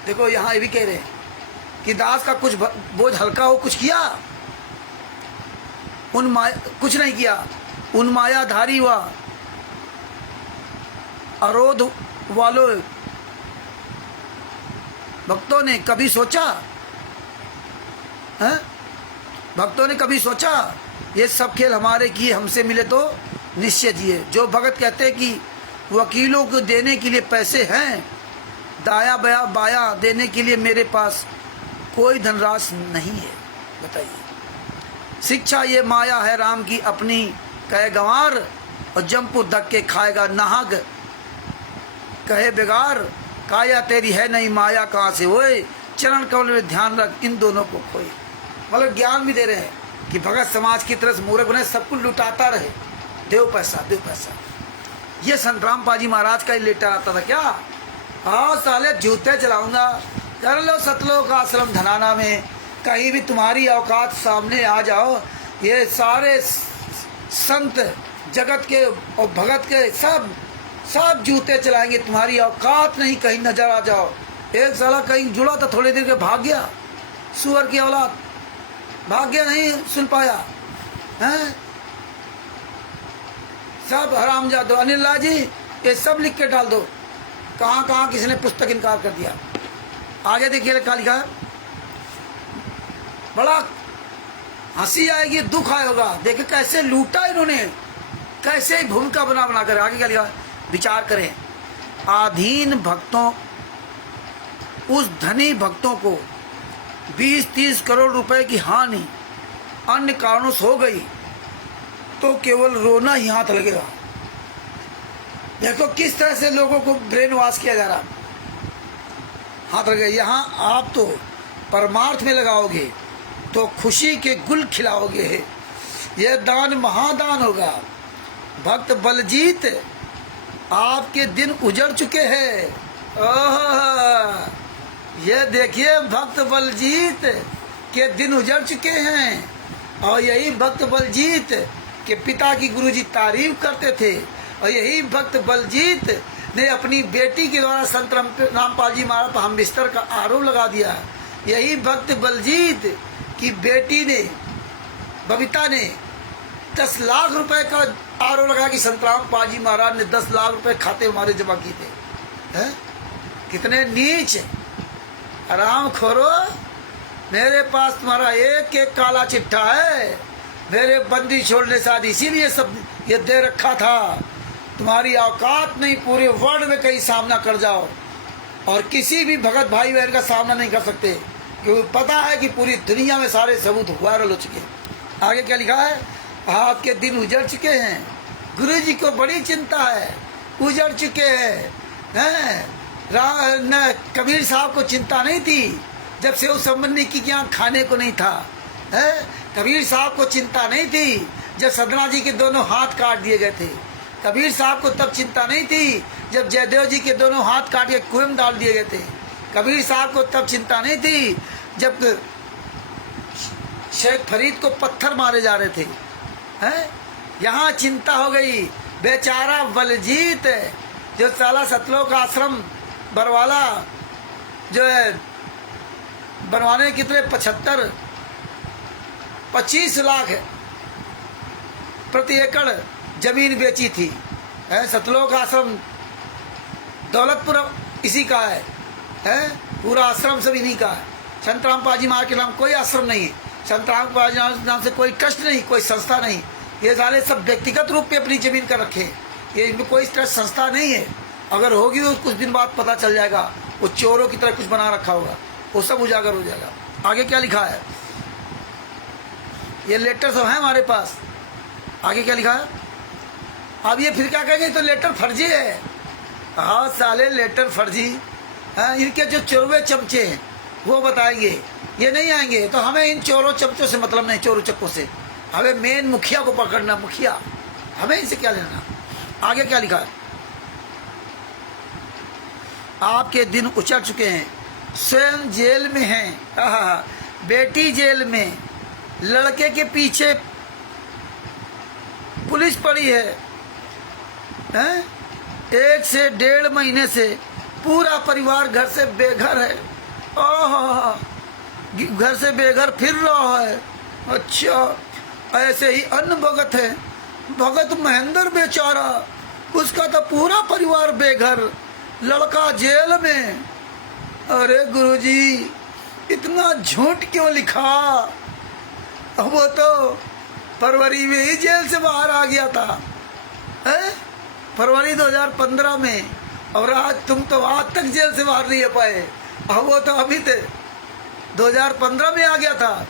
देखो यहाँ ये भी कह रहे हैं कि दास का कुछ बोझ हल्का हो कुछ किया? कुछ नहीं किया। उन मायाधारी व अरोध वालों भक्तों ने कभी सोचा है? भक्तों ने कभी सोचा ये सब खेल हमारे किए, हमसे मिले तो निश्चय दिए। जो भगत कहते हैं कि वकीलों को देने के लिए पैसे हैं, दाया बया बाया देने के लिए मेरे पास कोई धनराशि नहीं है। बताइए, शिक्षा ये माया है राम की अपनी कहे गंवार, और जमपुर धक्के खाएगा नाहक कहे बेगार। काया तेरी है नहीं माया कहाँ से होए, चरण कमल में ध्यान रख इन दोनों को खोए। मतलब ज्ञान भी दे रहे हैं कि भगत समाज की तरह मूर्ख बने, सब कुछ लुटाता रहे, देव पैसा देव पैसा। ये संत रामपाल जी महाराज का ही लेटर आता था क्या? हाँ साले जूते चलाऊंगा, कर लो सतलोक आश्रम धनाना में, कहीं भी तुम्हारी औकात सामने आ जाओ। ये सारे संत जगत के और भगत के सब जूते चलाएंगे, तुम्हारी औकात नहीं, कहीं नजर आ जाओ। एक साला कहीं जुड़ा था, थोड़ी देर के भाग गया, सुअर की औलाद, भाग गया, नहीं सुन पाया हैं। सब हरामजादो। अनिल लाल जी ये सब लिख के डाल दो, कहाँ कहाँ किसी ने पुस्तक इनकार कर दिया। आगे देखिए क्या लिखा है, बड़ा हंसी आएगी, दुख आएगा। देखिए कैसे लूटा इन्होंने, कैसे भूमिका बना बना कर। आगे क्या लिखा, विचार करें। आधीन भक्तों, उस धनी भक्तों को 20-30 करोड़ रुपए की हानि अन्य कारणों से हो गई तो केवल रोना ही हाथ लगेगा। देखो किस तरह से लोगों को ब्रेन वॉश किया जा रहा, हाथ लगे। यहाँ आप तो परमार्थ में लगाओगे तो खुशी के गुल खिलाओगे, यह दान महादान होगा। भक्त बलजीत आपके दिन उजड़ चुके हैं। ये देखिए भक्त बलजीत के दिन उजड़ चुके हैं, और यही भक्त बलजीत के पिता की गुरुजी तारीफ करते थे, और यही भक्त बलजीत ने अपनी बेटी के द्वारा संत रामपाल जी महाराज पर हम बिस्तर का आरोप लगा दिया। यही भक्त बलजीत की बेटी ने, बबीता ने 10 लाख रुपए का आरोप लगा कि संत रामपाल जी महाराज ने 10 लाख रुपए खाते हमारे जमा किए थे। हैं? कितने नीच आराम खोरो। मेरे पास तुम्हारा एक एक काला चिट्ठा है, मेरे बंदी छोड़ने साथ इसीलिए सब ये दे रखा था। तुम्हारी औकात नहीं, पूरे वर्ल्ड में कहीं सामना कर जाओ, और किसी भी भगत भाई बहन का सामना नहीं कर सकते, क्योंकि पता है कि पूरी दुनिया में सारे सबूत वायरल हो चुके हैं। आगे क्या लिखा है, आपके दिन उजड़ चुके हैं। गुरु जी को बड़ी चिंता है, उजड़ चुके हैं। कबीर साहब को चिंता नहीं थी जब सेव संबंधी की यहाँ खाने को नहीं था, है? कबीर साहब को चिंता नहीं थी जब सदना जी के दोनों हाथ काट दिए गए थे। कबीर साहब को तब चिंता नहीं थी जब जयदेव जी के दोनों हाथ काट के कुएं में डाल दिए गए थे। कबीर साहब को तब चिंता नहीं थी जब शेख फरीद को पत्थर मारे जा रहे थे, हैं? यहाँ चिंता हो गई। बेचारा बलजीत जो साला सतलोक आश्रम बरवाला जो है बनवाने कितने 25 लाख प्रति एकड़ जमीन बेची थी। सतलोक आश्रम दौलतपुर इसी का है? पूरा आश्रम सब इन्हीं का है। संत रामपाल जी महाराज के नाम कोई आश्रम नहीं है, संत रामपाल जी नाम से कोई ट्रस्ट नहीं, कोई संस्था नहीं। ये साले सब व्यक्तिगत रूप पे अपनी जमीन कर रखे, ये इनमें कोई ट्रस्ट संस्था नहीं है। अगर होगी तो कुछ दिन बाद पता चल जाएगा, वो चोरों की तरह कुछ बना रखा होगा, वो सब उजागर हो जाएगा। आगे क्या लिखा है, ये लेटर सब है हमारे पास। आगे क्या लिखा है, अब ये फिर क्या कहेंगे, तो लेटर फर्जी है। हाँ साले लेटर फर्जी, हाँ इनके जो चोरवे चमचे हैं वो बताएंगे, ये नहीं आएंगे। तो हमें इन चोरों चमचों से मतलब नहीं, चोरों चक्कों से हमें मेन मुखिया को पकड़ना, मुखिया, हमें इनसे क्या लेना। आगे क्या लिखा है, आपके दिन उचल चुके हैं, स्वयं जेल में हैं, बेटी जेल में, लड़के के पीछे पुलिस पड़ी है, हैं? 1 से 1.5 महीने से पूरा परिवार घर से बेघर है। ओह, घर से बेघर फिर रहा है। अच्छा, ऐसे ही अन्य भगत है, भगत महेंद्र बेचारा, उसका तो पूरा परिवार बेघर, लड़का जेल में। अरे गुरुजी, इतना झूठ क्यों लिखा? वो तो फरवरी में ही जेल से बाहर आ गया था, है? फरवरी 2015 में, और आज तुम तो आज तक जेल से बाहर नहीं आ पाए। अब वो तो अभी थे 2015 में आ गया था,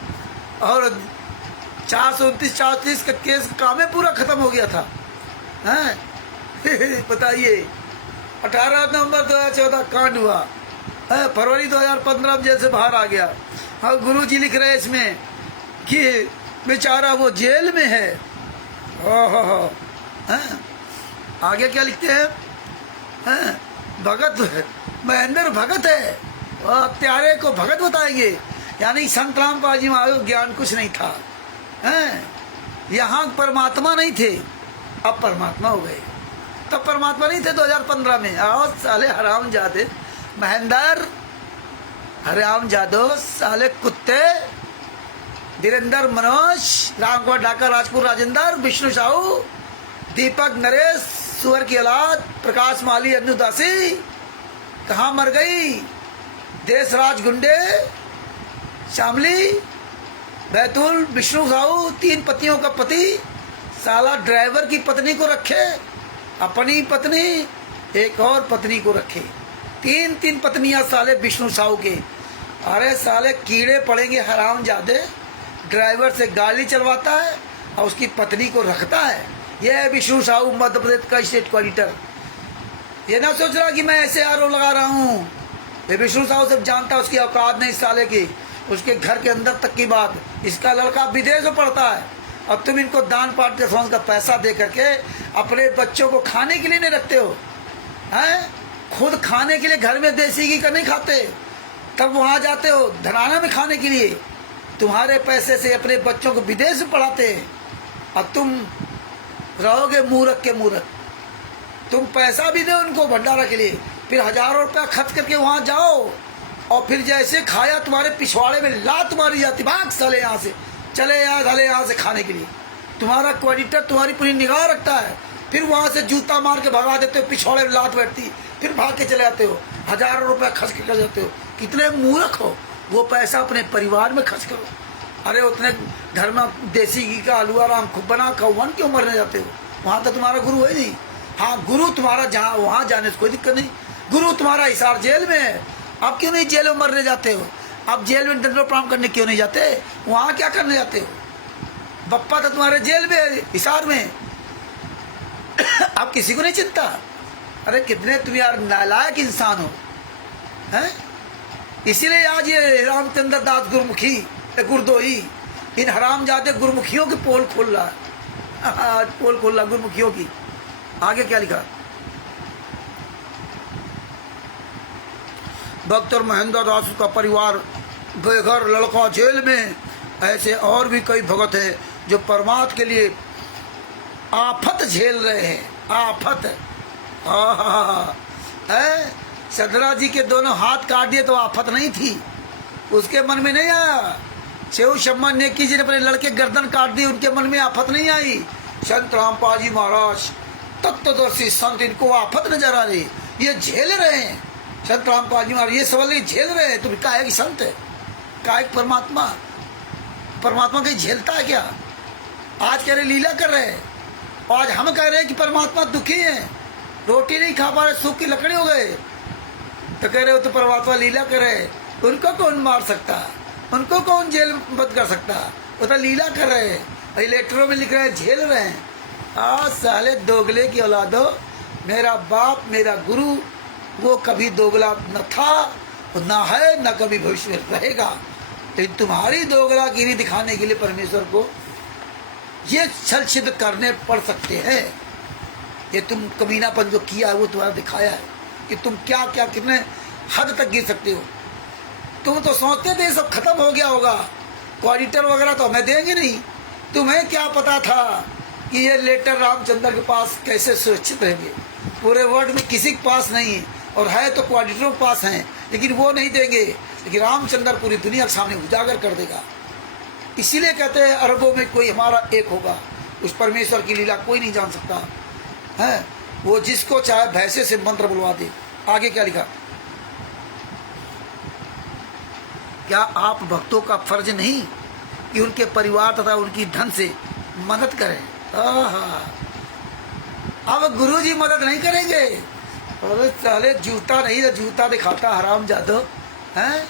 और 429-430 का केस काम में पूरा खत्म हो गया था, हैं? बताइए, 18 नवंबर 2014 कांड हुआ, फरवरी 2015 में जेल से बाहर आ गया। और गुरु जी लिख रहे हैं इसमें कि बेचारा वो जेल में है। ओहो, आगे क्या लिखते हैं? भगत महेंद्र भगत है, और प्यारे को भगत बताएंगे। यानी संत रामपाल जी महाराज ज्ञान कुछ नहीं था, यहाँ परमात्मा नहीं थे, अब परमात्मा हो गए। तब परमात्मा नहीं थे 2015 में। आओ साले हराम जादे महेंद्र, हराम जादो साले कुत्ते, धीरेन्द्र मनोज, रामगौर ढाका, राजपुर राजेंद्र, विष्णु साहू, दीपक नरेश, सुअर की औलाद, प्रकाश माली, अन्नू दासी, कहाँ मर गई? देशराज गुंडे, शामली, बैतूल, विष्णु साहू, 3 पत्नियों का पति, साला ड्राइवर की पत्नी को रखे, अपनी पत्नी, एक और पत्नी को रखे, 3 पत्नियां साले विष्णु साहू के। अरे साले कीड़े पड़ेंगे हराम जादे, ड्राइवर से गाड़ी चलवाता है और उसकी पत्नी को रखता है। यह है विष्णु साहू, मध्य प्रदेश का स्टेट कोऑर्डिनेटर। ये ना सोच रहा कि मैं ऐसे आरोप लगा रहा हूँ, ये विष्णु साहू सब जानता है, उसकी औकात नहीं साले की, उसके घर के अंदर तक की बात। इसका लड़का विदेश में पढ़ता है, अब तुम इनको दान पाठ के का पैसा दे करके अपने बच्चों को खाने के लिए नहीं रखते हो, हैं? खुद खाने के लिए घर में देसी घी का नहीं खाते, तब वहाँ जाते हो धनाना में खाने के लिए, तुम्हारे पैसे से अपने बच्चों को विदेश में पढ़ाते हैं। अब तुम रहोगे मूर्ख के मूर्ख, तुम पैसा भी दो उनको भंडारा के लिए, फिर हजारों रुपया खर्च करके वहाँ जाओ, और फिर जैसे खाया तुम्हारे पिछवाड़े में लात मारी जाती, भाग साले यहाँ से, चले यहाँ से खाने के लिए। तुम्हारा कोऑर्डिनेटर तुम्हारी पूरी निगाह रखता है, फिर वहाँ से जूता मार के भगा देते हो, पिछवाड़े में लात बैठती, फिर भाग के चले जाते हो, हजारों रुपया खर्च के कर जाते हो। कितने मूर्ख हो, वो पैसा अपने परिवार में खर्च करो। अरे उतने घर में देसी घी का हलवा राम खूब बना खाओ, वन क्यों मरने जाते हो? वहाँ तो तुम्हारा गुरु है नहीं। हाँ, गुरु तुम्हारा जहाँ वहाँ जाने से कोई दिक्कत नहीं, गुरु तुम्हारा हिसार जेल में है, आप क्यों नहीं जेल में मरने जाते हो? आप जेल में दंड प्रणाम करने क्यों नहीं जाते? वहाँ क्या करने जाते हो? बप्पा तो तुम्हारे जेल में है, हिसार में। आप किसी को नहीं चिंता। अरे कितने तुम यार नालायक इंसान हो, हैं? इसीलिए आज ये रामचंद्र दास गुरुमुखी गुरदोही इन हरामजादे गुरुमुखियों की पोल खोल रहा है, आज पोल खोल रहा गुरुमुखियों की। आगे क्या लिखा? भक्त और महेंद्र दास का परिवार बेघर, लड़का जेल में। ऐसे और भी कई भगत हैं जो परमात्मा के लिए आफत झेल रहे हैं, आफत। सदरा जी के दोनों हाथ काट दिए तो आफत नहीं थी, उसके मन में नहीं आया। शेव शम्मा नेकी जी ने अपने लड़के गर्दन काट दी, उनके मन में आफत नहीं आई। संत रामपाल जी महाराज तत्वदर्शी संत, इनको आफत नजर आ रही, ये झेल रहे हैं। संत रामपाल जी महाराज ये सवाल झेल रहे हैं, तुम काहे की संत है, काहे परमात्मा, परमात्मा कहीं झेलता है क्या? आज कह रहे लीला कर रहे हैं, आज हम कह रहे हैं कि परमात्मा दुखी है, रोटी नहीं खा पा रहे, सूख की लकड़ी हो गए, तो कह रहे हो तो परमात्मा लीला कर रहे। उनको कौन मार सकता, उनको कौन जेल बंद कर सकता? वो तो लीला कर रहे हैं, लेटरों में लिख रहे हैं झेल रहे हैं। आज साले दोगले की औलादो, मेरा बाप मेरा गुरु वो कभी दोगला न था, न है, न कभी भविष्य में रहेगा। लेकिन तुम्हारी दोगलागिरी दिखाने के लिए परमेश्वर को ये छल छिद्र करने पड़ सकते हैं। ये तुम कमीनापन जो किया है वो तुम्हारा दिखाया है, कि तुम क्या क्या कितने हद तक गिर सकते हो। तुम तो सोचते थे सब खत्म हो गया होगा, ऑडिटर वगैरह तो हमें देंगे नहीं। तुम्हें क्या पता था कि ये लेटर रामचंद्र के पास कैसे सुरक्षित रहेंगे? पूरे वर्ल्ड में किसी के पास नहीं है, और है तो ऑडिटरों के पास हैं, लेकिन वो नहीं देंगे। लेकिन रामचंद्र पूरी दुनिया के सामने उजागर कर देगा। इसीलिए कहते हैं अरबों में कोई हमारा एक होगा। उस परमेश्वर की लीला कोई नहीं जान सकता है। वो जिसको चाहे भैंसे से मंत्र बुलवा दे। आगे क्या लिखा? क्या आप भक्तों का फर्ज नहीं कि उनके परिवार तथा उनकी धन से मदद करें? अब गुरुजी मदद नहीं करेंगे? अरे साले जूता नहीं तो जूता दिखाता हराम जादो हैं।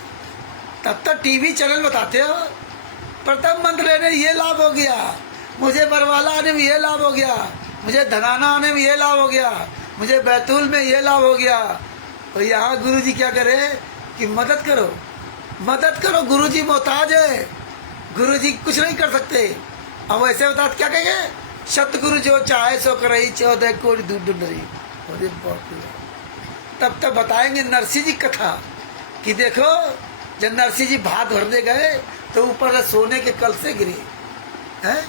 तब तक टीवी चैनल बताते हो प्रथम मंत्र लेने ये लाभ हो गया, मुझे बरवाला आने में ये लाभ हो गया, मुझे धनाना आने में ये लाभ हो गया, मुझे बैतूल में ये लाभ हो गया। तो यहाँ गुरुजी क्या करे कि मदद करो, मदद करो। गुरुजी मोहताज है, गुरुजी कुछ नहीं कर सकते। अब ऐसे बता क्या कहेंगे? सतगुरु जो चाहे सो करई 14 कोटि दूर डुंडरी। तब तक बताएंगे नरसिंह जी कथा कि देखो जब नरसिंह जी भात भरने गए तो ऊपर से सोने के कल से गिरे हैं।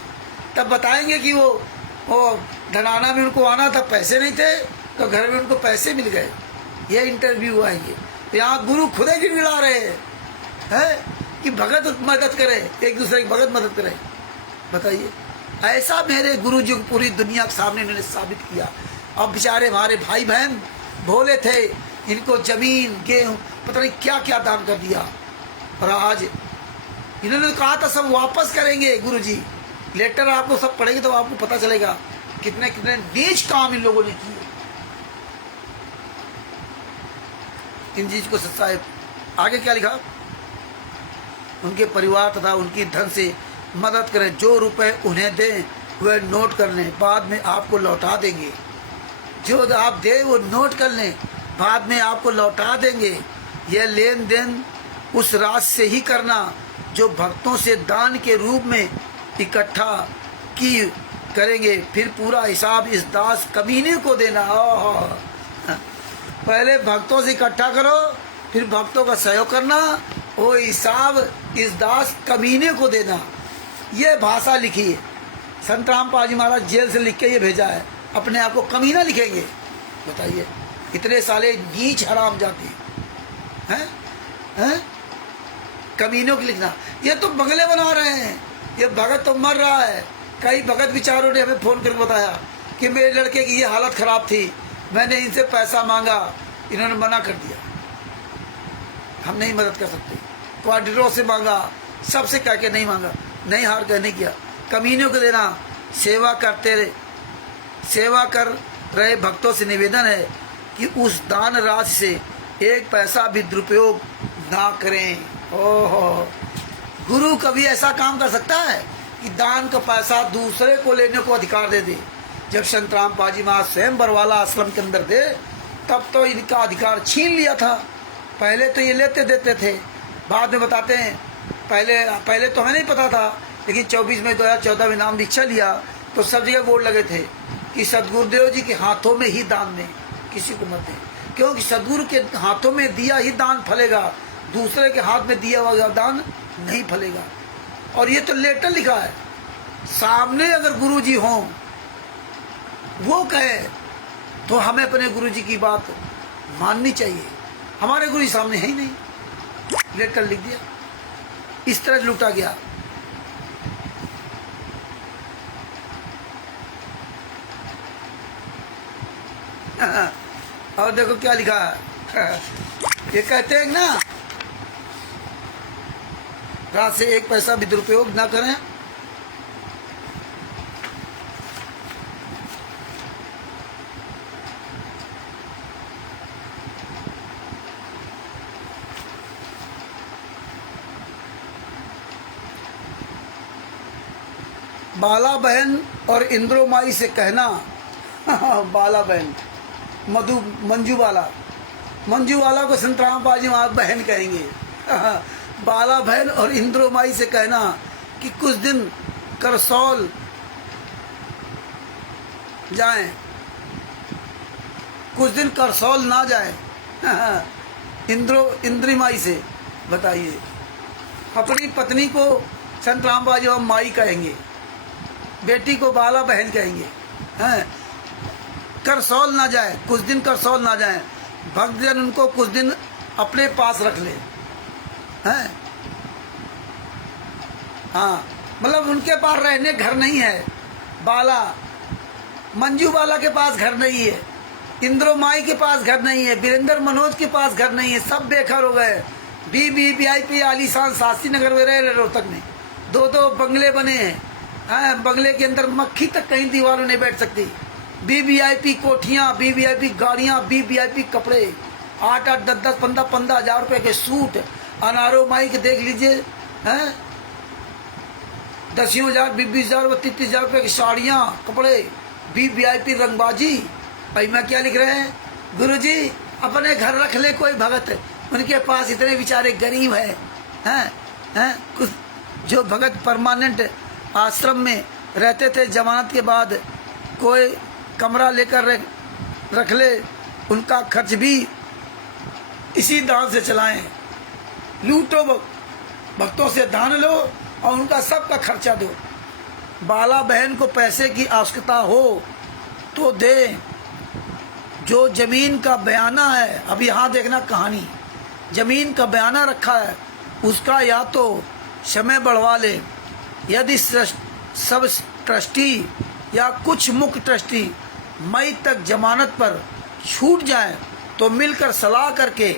तब बताएंगे कि वो धनाना में उनको आना था, पैसे नहीं थे तो घर में उनको पैसे मिल गए। ये इंटरव्यू आएंगे। तो यहाँ गुरु खुद ही गिड़गिड़ा रहे हैं कि भगत मदद करे, एक दूसरे की भगत मदद करे। बताइए, ऐसा मेरे गुरु जी पूरी दुनिया के सामने इन्होंने साबित किया। अब बेचारे हमारे भाई बहन भोले थे, इनको जमीन गेहूं पता नहीं क्या क्या दान कर दिया, और आज इन्होंने कहा था सब वापस करेंगे। गुरुजी लेटर आपको सब पढ़ेंगे तो आपको पता चलेगा कितने कितने नीच काम इन लोगों ने किए। इन चीज को साहब आगे क्या लिखा? उनके परिवार तथा उनकी धन से मदद करें, जो रुपए उन्हें दें वह नोट कर लें, बाद में आपको लौटा देंगे। जो आप दे वो नोट कर लें, बाद में आपको लौटा देंगे। यह लेन देन उस राशि से ही करना जो भक्तों से दान के रूप में इकट्ठा की करेंगे, फिर पूरा हिसाब इस दास कमीने को देना। पहले भक्तों से इकट्ठा करो, फिर भक्तों का सहयोग करना, वो हिसाब इस दास कमीने को देना। ये भाषा लिखी है संत रामपाल जी महाराज, जेल से लिख के ये भेजा है। अपने आप को कमीना लिखेंगे? बताइए, इतने साले नीच हराम जाते हैं कमीनों की लिखना। ये तो बगले बना रहे हैं, ये भगत तो मर रहा है। कई भगत विचारों ने हमें फोन करके बताया कि मेरे लड़के की ये हालत खराब थी, मैंने इनसे पैसा मांगा, इन्होंने मना कर दिया, हम नहीं मदद कर सकते। क्वार्टरों से मांगा, सबसे कह के नहीं मांगा, नहीं हार कर नहीं किया। कमीनों को देना। सेवा कर रहे भक्तों से निवेदन है कि उस दान राशि से एक पैसा भी दुरुपयोग ना करें। ओहो, गुरु कभी ऐसा काम कर सकता है कि दान का पैसा दूसरे को लेने को अधिकार दे दे? जब संत रामपाल जी महाराज स्वयं बरवाला आश्रम के अंदर थे तब तो इनका अधिकार छीन लिया था। पहले तो ये लेते देते थे, बाद में बताते हैं पहले तो हमें नहीं पता था, लेकिन 2014 में नाम दीक्षा लिया तो सब जगह बोर्ड लगे थे कि सदगुरुदेव जी के हाथों में ही दान दें, किसी को मत दें, क्योंकि सदगुरु के हाथों में दिया ही दान फलेगा, दूसरे के हाथ में दिया हुआ दान नहीं फलेगा। और ये तो लेटर लिखा है, सामने अगर गुरु जी हों वो कहे तो हमें अपने गुरु जी की बात माननी चाहिए। हमारे गुरु जी सामने है ही नहीं, लेटर लिख दिया, इस तरह लूटा गया। और देखो क्या लिखा है, ये कहते हैं ना रात से एक पैसा भी दुरुपयोग ना करें। बाला बहन और इंद्रो माई से कहना बाला बहन मंजू बाला को संत रामपाल जी महाराज बहन कहेंगे। बाला बहन और इंद्रो माई से कहना कि कुछ दिन करसौल जाएं, कुछ दिन करसौल ना जाए इंद्री माई से। बताइए, अपनी पत्नी को संत राम बाबा जी हम माई कहेंगे, बेटी को बाला बहन कहेंगे, हैं? करसौल ना जाए, कुछ दिन करसौल ना जाए, भक्तजन उनको कुछ दिन अपने पास रख ले, हैं? हाँ, मतलब उनके पास रहने घर नहीं है। बाला मंजू बाला के पास घर नहीं है, इंद्रो माई के पास घर नहीं है, वीरेंद्र मनोज के पास घर नहीं है, सब बेघर हो गए। VIP आलीशान शास्त्री नगर में रह रहे, रोहतक में 2-2 बंगले बने हैं। बंगले के अंदर मक्खी तक कहीं दीवारों नहीं बैठ सकती। VIP कोठियाँ, VIP गाड़ियाँ, VIP कपड़े, 8-8, 10-10, 15-15 हज़ार रुपए के सूट। अनारो माई के देख लीजिए, हैं? 10,000, 20,000, 30,000 रुपए की साड़ियाँ, कपड़े, VIP रंगबाजी। भाई मैं क्या लिख रहे हैं? गुरुजी अपने घर रख ले कोई भगत, उनके पास इतने बेचारे गरीब हैं? कुछ जो भगत परमानेंट आश्रम में रहते थे, जमानत के बाद कोई कमरा लेकर रख ले, उनका खर्च भी इसी दान से चलाएं। लूटो, भक्तों से दान लो और उनका सबका खर्चा दो। बाला बहन को पैसे की आवश्यकता हो तो दे। जो जमीन का बयाना है, अब यहाँ देखना कहानी, जमीन का बयाना रखा है उसका या तो समय बढ़वा ले, यदि सब ट्रस्टी या कुछ मुख्य ट्रस्टी मई तक जमानत पर छूट जाए तो मिलकर सलाह करके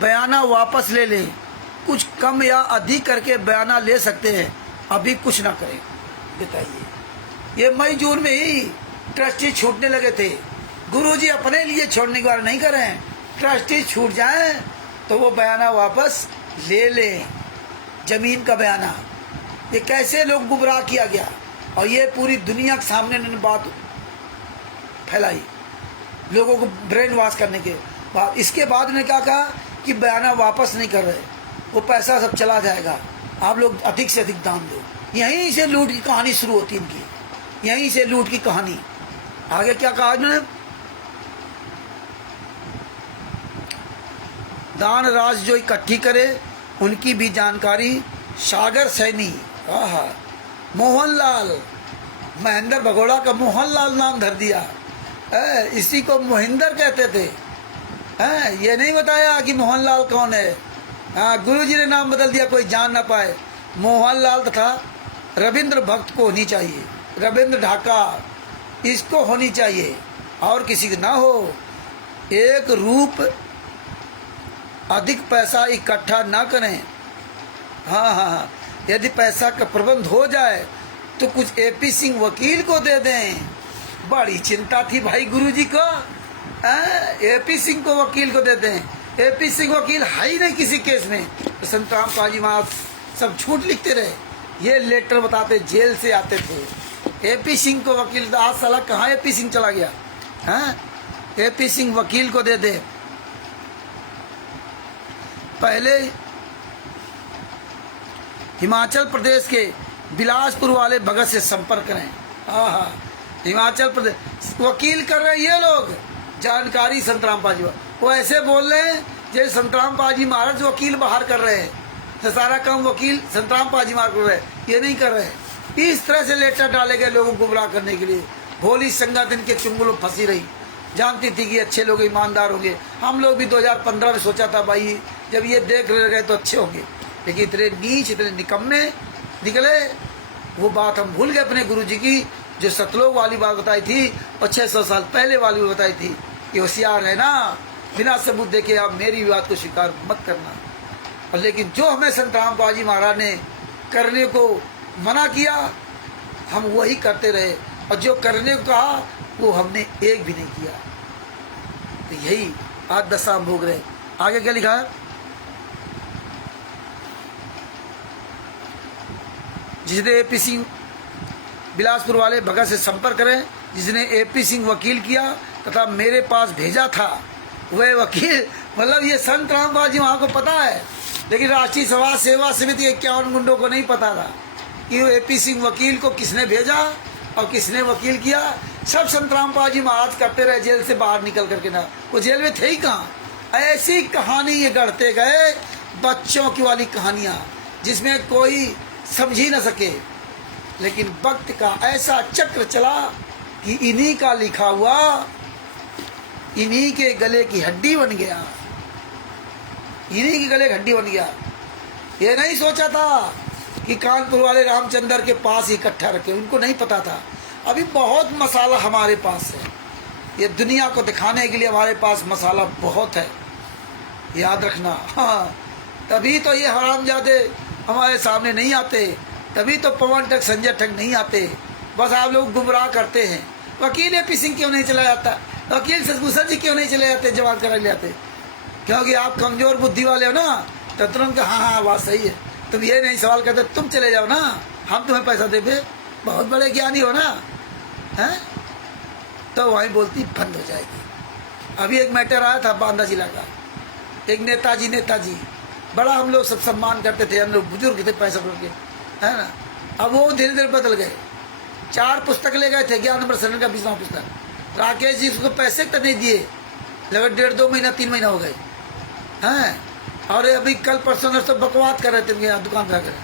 बयाना वापस ले लें। कुछ कम या अधिक करके बयाना ले सकते हैं, अभी कुछ ना करें। बताइए, ये मई जून में ही ट्रस्टी छूटने लगे थे। गुरुजी अपने लिए छोड़ने की बात नहीं कर रहे हैं, ट्रस्टी छूट जाए तो वो बयाना वापस ले लें, जमीन का बयाना। ये कैसे लोग गुमराह किया गया, और ये पूरी दुनिया के सामने इन्होंने बात फैलाई, लोगों को ब्रेन वॉश करने के बाद। इसके बाद उन्होंने क्या कहा कि बयाना वापस नहीं कर रहे, वो पैसा सब चला जाएगा, आप लोग अधिक से अधिक दान दो। यहीं से लूट की कहानी शुरू होती इनकी, यहीं से लूट की कहानी। आगे क्या कहा उन्होंने? दान राशि जो इकट्ठी करे उनकी भी जानकारी सागर सैनी, मोहनलाल, महेंद्र भगोड़ा का मोहनलाल नाम धर दिया, इसी को मोहिंदर कहते थे। ये नहीं बताया कि मोहनलाल कौन है। गुरुजी ने नाम बदल दिया, कोई जान ना पाए। मोहनलाल तथा रविंद्र भक्त को होनी चाहिए, रविंद्र ढाका इसको होनी चाहिए, और किसी को ना हो। एक रूप अधिक पैसा इकट्ठा ना करें। हाँ, यदि पैसा का प्रबंध हो जाए तो कुछ AP सिंह वकील को दे दें। बड़ी चिंता थी भाई गुरुजी को, AP सिंह को वकील को दे दें। AP सिंह वकील है ही नहीं किसी केस में। तो संत राम पाजी महाराज सब झूठ लिखते रहे, ये लेटर बताते जेल से आते थे। AP सिंह को वकील, आज साला कहाँ AP सिंह चला गया? AP सिंह वकील को दे दे। पहले हिमाचल प्रदेश के बिलासपुर वाले भगत से संपर्क करें। हिमाचल प्रदेश वकील कर रहे हैं ये लोग, जानकारी संत राम पाजी वो ऐसे बोल रहे हैं जैसे संत राम पाजी महाराज वकील बाहर कर रहे हैं, तो सारा काम वकील संत राम पाजी महाराज कर रहे हैं, ये नहीं कर रहे हैं। इस तरह से लेटर डाले गए लोगों को गुमराह करने के लिए। भोली संगत इनके चुंगल में फंसी रही, जानती थी कि अच्छे लोग ईमानदार होंगे। हम लोग भी 2015 में सोचा था भाई जब ये देख रहे गए तो अच्छे होंगे, लेकिन इतने नीच इतने निकम्मे निकले। वो बात हम भूल गए अपने गुरुजी की, जो सतलोक वाली बात बताई थी और 600 साल पहले वाली बताई थी कि होशियार है ना, बिना सबूत देखे आप मेरी बात को स्वीकार मत करना। और लेकिन जो हमें संत राम पाजी महाराज ने करने को मना किया हम वही करते रहे, और जो करने को कहा वो हमने एक भी नहीं किया। तो यही आज दशा हम भोग रहे। आगे क्या लिखा है? जिसने AP सिंह बिलासपुर वाले भगत से संपर्क करें, जिसने AP सिंह वकील किया तथा मेरे पास भेजा था वह वकील, मतलब ये संत राम बाजी वहाँ को पता है, लेकिन राष्ट्रीय समाज सेवा समिति 51 गुंडों को नहीं पता था कि वो AP सिंह वकील को किसने भेजा और किसने वकील किया। सब संत रामपाल जी महाराज करते रहे जेल से बाहर निकल करके ना, वो जेल में थे ही कहाँ। ऐसी कहानी ये गढ़ते गए, बच्चों की वाली कहानियां जिसमें कोई समझ ही ना सके, लेकिन वक्त का ऐसा चक्र चला कि इन्हीं का लिखा हुआ इन्हीं के गले की हड्डी बन गया, इन्हीं के गले की हड्डी बन गया। ये नहीं सोचा था कि कानपुर वाले रामचंद्र के पास इकट्ठा रखे, उनको नहीं पता था अभी बहुत मसाला हमारे पास है, ये दुनिया को दिखाने के लिए हमारे पास मसाला बहुत है, याद रखना। हाँ, तभी तो ये हरामजादे हमारे सामने नहीं आते, तभी तो पवन ठग संजय ठग नहीं आते, बस आप लोग गुमराह करते हैं। वकील AP सिंह क्यों नहीं चला जाता, वकील सतभूषण जी क्यों नहीं चले जाते, जवाब करा ले आते, क्योंकि आप कमजोर बुद्धि वाले हो ना, तो तुरंत हाँ बात सही है, तुम ये नहीं सवाल करते, तुम चले जाओ ना, हम तुम्हें पैसा देंगे, बहुत बड़े ज्ञानी हो ना, हैं? तो वहीं बोलती बंद हो जाएगी। अभी एक मैटर आया था बांदा जिला का, एक नेताजी बड़ा हम लोग सब सम्मान करते थे, हम लोग बुजुर्ग थे पैसा करके, है ना। अब वो धीरे धीरे बदल गए, 4 पुस्तक ले गए थे, 11 नंबर सरण का 20वां पुस्तक, राकेश जी उसको पैसे तक नहीं दिए, लगभग 1.5-2 महीना 3 महीना हो गए हैं। और अभी कल परसों नरसों बकवाद कर रहे थे उनके यहाँ दुकान पे आकर,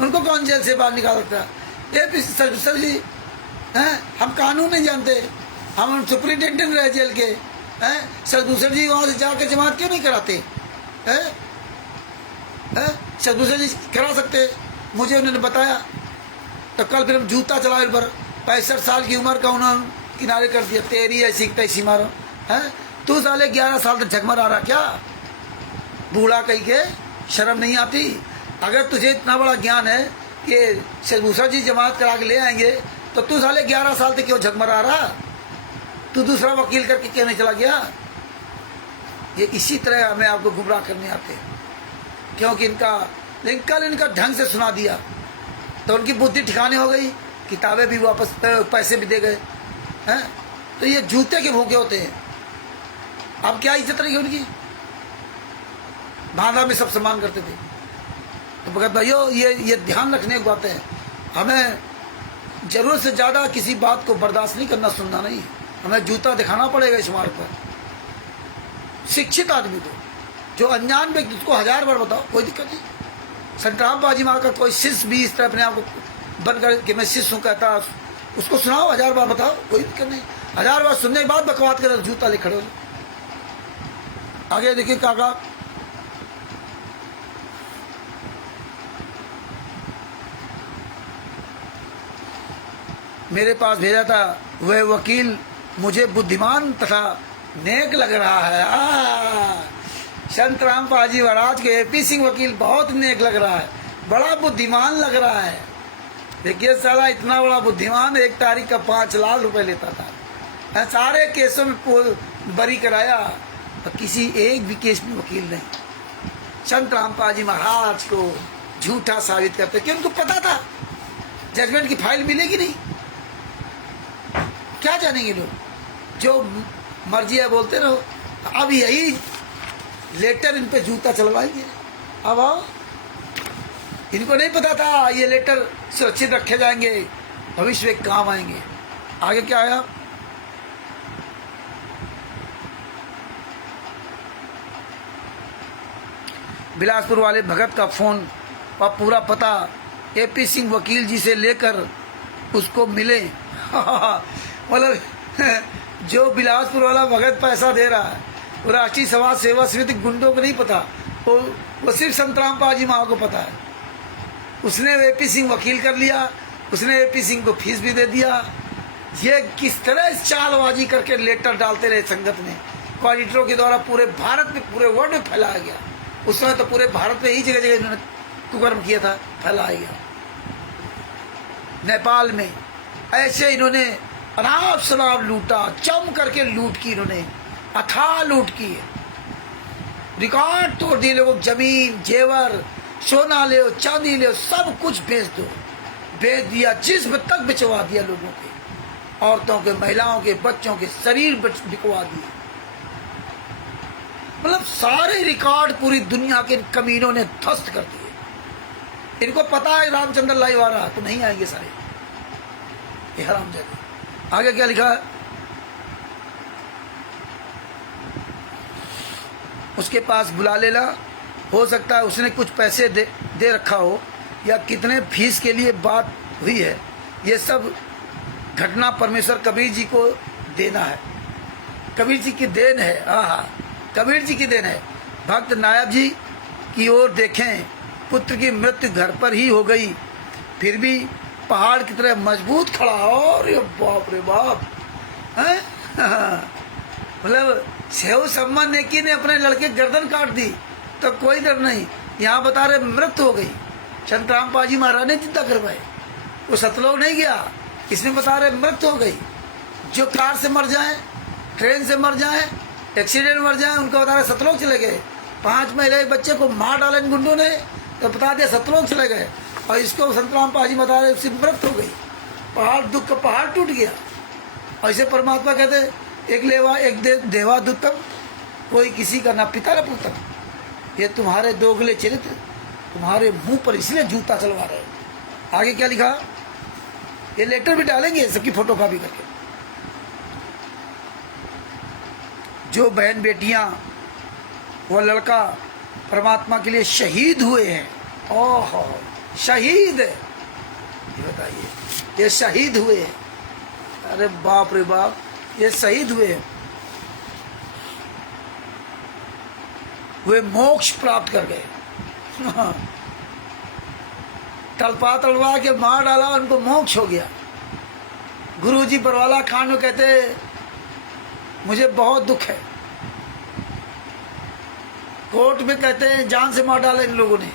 उनको कौन जेल से बाहर निकाल सकता है। सर जी हैं, हम कानून नहीं जानते, हम सुप्रिंटेंडेंट रहे जेल के हैं, सदभूषण जी वहाँ से जाकर जमात क्यों नहीं कराते हैं? सदभूषण जी करा सकते, मुझे उन्होंने बताया, तो कल फिर हम जूता चलाए इन पर, 65 साल की उम्र का उन्होंने किनारे कर दिया, तेरी ऐसी तैसी मारो है, तू साले 11 साल तक झकमर आ रहा क्या, बूढ़ा कहीं के शर्म नहीं आती। अगर तुझे इतना बड़ा ज्ञान है कि सदभूषण जी जमात करा के ले आएंगे, तो तू साले 11 साल तक क्यों झकमर आ रहा, तू दूसरा वकील करके क्यों नहीं चला गया। ये इसी तरह हमें आपको गुमराह करने आते हैं, क्योंकि लेकिन कल इनका ढंग से सुना दिया तो उनकी बुद्धि ठिकाने हो गई, किताबें भी वापस, पैसे भी दे गए हैं। तो ये जूते के भूखे होते हैं, अब क्या इज्जत रही उनकी, बांदा में सब सम्मान करते थे। तो भगत भाइयों, ये ध्यान रखने की बात है, हमें जरूरत से ज्यादा किसी बात को बर्दाश्त नहीं करना, सुनना नहीं, हमें जूता दिखाना पड़ेगा इस मार्ग पर। शिक्षित आदमी को, जो अनजान व्यक्ति, उसको 1000 बार बताओ, कोई दिक्कत नहीं। संत रामपाल जी महाराज का कोई शिष्य भी इस तरह अपने आप को बनकर कि मैं शिष्य हूँ कहता, उसको सुनाओ, 1000 बार बताओ, कोई दिक्कत नहीं। 1000 बार सुनने के बाद बकवाद कर जूता ले खड़े हो। आगे देखिए काका, मेरे पास भेजा था, वह वकील मुझे बुद्धिमान तथा नेक लग रहा है। संत रामपाल जी महाराज के AP सिंह वकील बहुत नेक लग रहा है, बड़ा बुद्धिमान लग रहा है। देखिए साला इतना बड़ा बुद्धिमान, 1 तारीख का 5 लाख रुपए लेता था, सारे केसों में बरी कराया, तो किसी एक भी केस में वकील नहीं। संत रामपाल जी महाराज को झूठा साबित करते, क्योंकि उनको पता था जजमेंट की फाइल मिलेगी नहीं। क्या जानेंगे लोग, जो मर्जी है बोलते रहो। अब यही लेटर इन पे जूता चलवाएंगे। अब आओ, इनको नहीं पता था ये लेटर सुरक्षित रखे जाएंगे, भविष्य में काम आएंगे। आगे क्या आया, बिलासपुर वाले भगत का फोन और पूरा पता AP सिंह वकील जी से लेकर उसको मिले। मतलब जो बिलासपुर वाला भगत पैसा दे रहा है, वो राष्ट्रीय समाज सेवा समिति गुंडों को नहीं पता, वो सिर्फ संत रामपाल जी महाराज को पता है। उसने AP सिंह वकील कर लिया, उसने AP सिंह को फीस भी दे दिया। ये किस तरह चालबाजी करके लेटर डालते रहे संगत में, कोऑर्डिनेटरों के द्वारा पूरे भारत में, पूरे वर्ल्ड में फैलाया गया। उस समय तो पूरे भारत में ही जगह जगह इन्होंने कुकर्म किया था, फैलाया गया। नेपाल में ऐसे इन्होंने अनाप शनाप लूटा, जम करके लूट की, इन्होंने अथाह लूट की, रिकॉर्ड तोड़ दिए लोगों, जमीन जेवर सोना ले चांदी ले सब कुछ बेच दो, बेच दिया, जिस्म तक बिचवा दिया लोगों के, औरतों के, महिलाओं के, बच्चों के शरीर बिकवा दिए। मतलब सारे रिकॉर्ड पूरी दुनिया के कमीनों ने ध्वस्त कर दिए। इनको पता है रामचंद्र लाइव आ रहा, तो नहीं आएंगे सारे ये हरामजादे। आगे क्या लिखा है, उसके पास बुला लेना, हो सकता है उसने कुछ पैसे दे रखा हो या कितने फीस के लिए बात हुई है। ये सब घटना परमेश्वर कबीर जी को देना है, कबीर जी की देन है। आहा, कबीर जी की देन है। भक्त नायब जी की ओर देखें, पुत्र की मृत्यु घर पर ही हो गई, फिर भी पहाड़ की तरह मजबूत खड़ा। और ये बाप रे बाप हैं, मतलब सेव सम्मान नेकी ने अपने लड़के गर्दन काट दी तो कोई डर नहीं। यहाँ बता रहे मृत्यु हो गई, संत रामपाल जी महाराज ने चिंता करवाए, वो सतलोक नहीं गया। इसमें बता रहे मृत्यु हो गई। जो कार से मर जाए, ट्रेन से मर जाए, एक्सीडेंट मर जाए, उनको बता रहे सतलोक चले गए। 5 महीने के बच्चे को मार डाला इन गुंडों ने तो बता दिया सतलोक चले गए। और इसको संत रामपाल जी बता रहे उसकी मृत्यु हो गई, पहाड़ दुख का पहाड़ टूट गया। ऐसे परमात्मा कहते एक लेवा एक देवा दुत्तम, कोई किसी का ना पिता ना पुत्र। ये तुम्हारे दोगले चरित्र तुम्हारे मुंह पर इसलिए जूता चलवा रहे हैं। आगे क्या लिखा, ये लेटर भी डालेंगे सबकी फोटो कॉपी करके। जो बहन बेटियां वो लड़का परमात्मा के लिए शहीद हुए हैं, ओहो शहीद, ये बताइए ये शहीद हुए हैं। अरे बाप रे बाप, ये शहीद हुए हैं, वे मोक्ष प्राप्त कर गए। तलवा के मार डाला, उनको मोक्ष हो गया। गुरुजी बरवाला खान में कहते मुझे बहुत दुख है, कोर्ट में कहते हैं जान से मार डाला इन लोगों ने।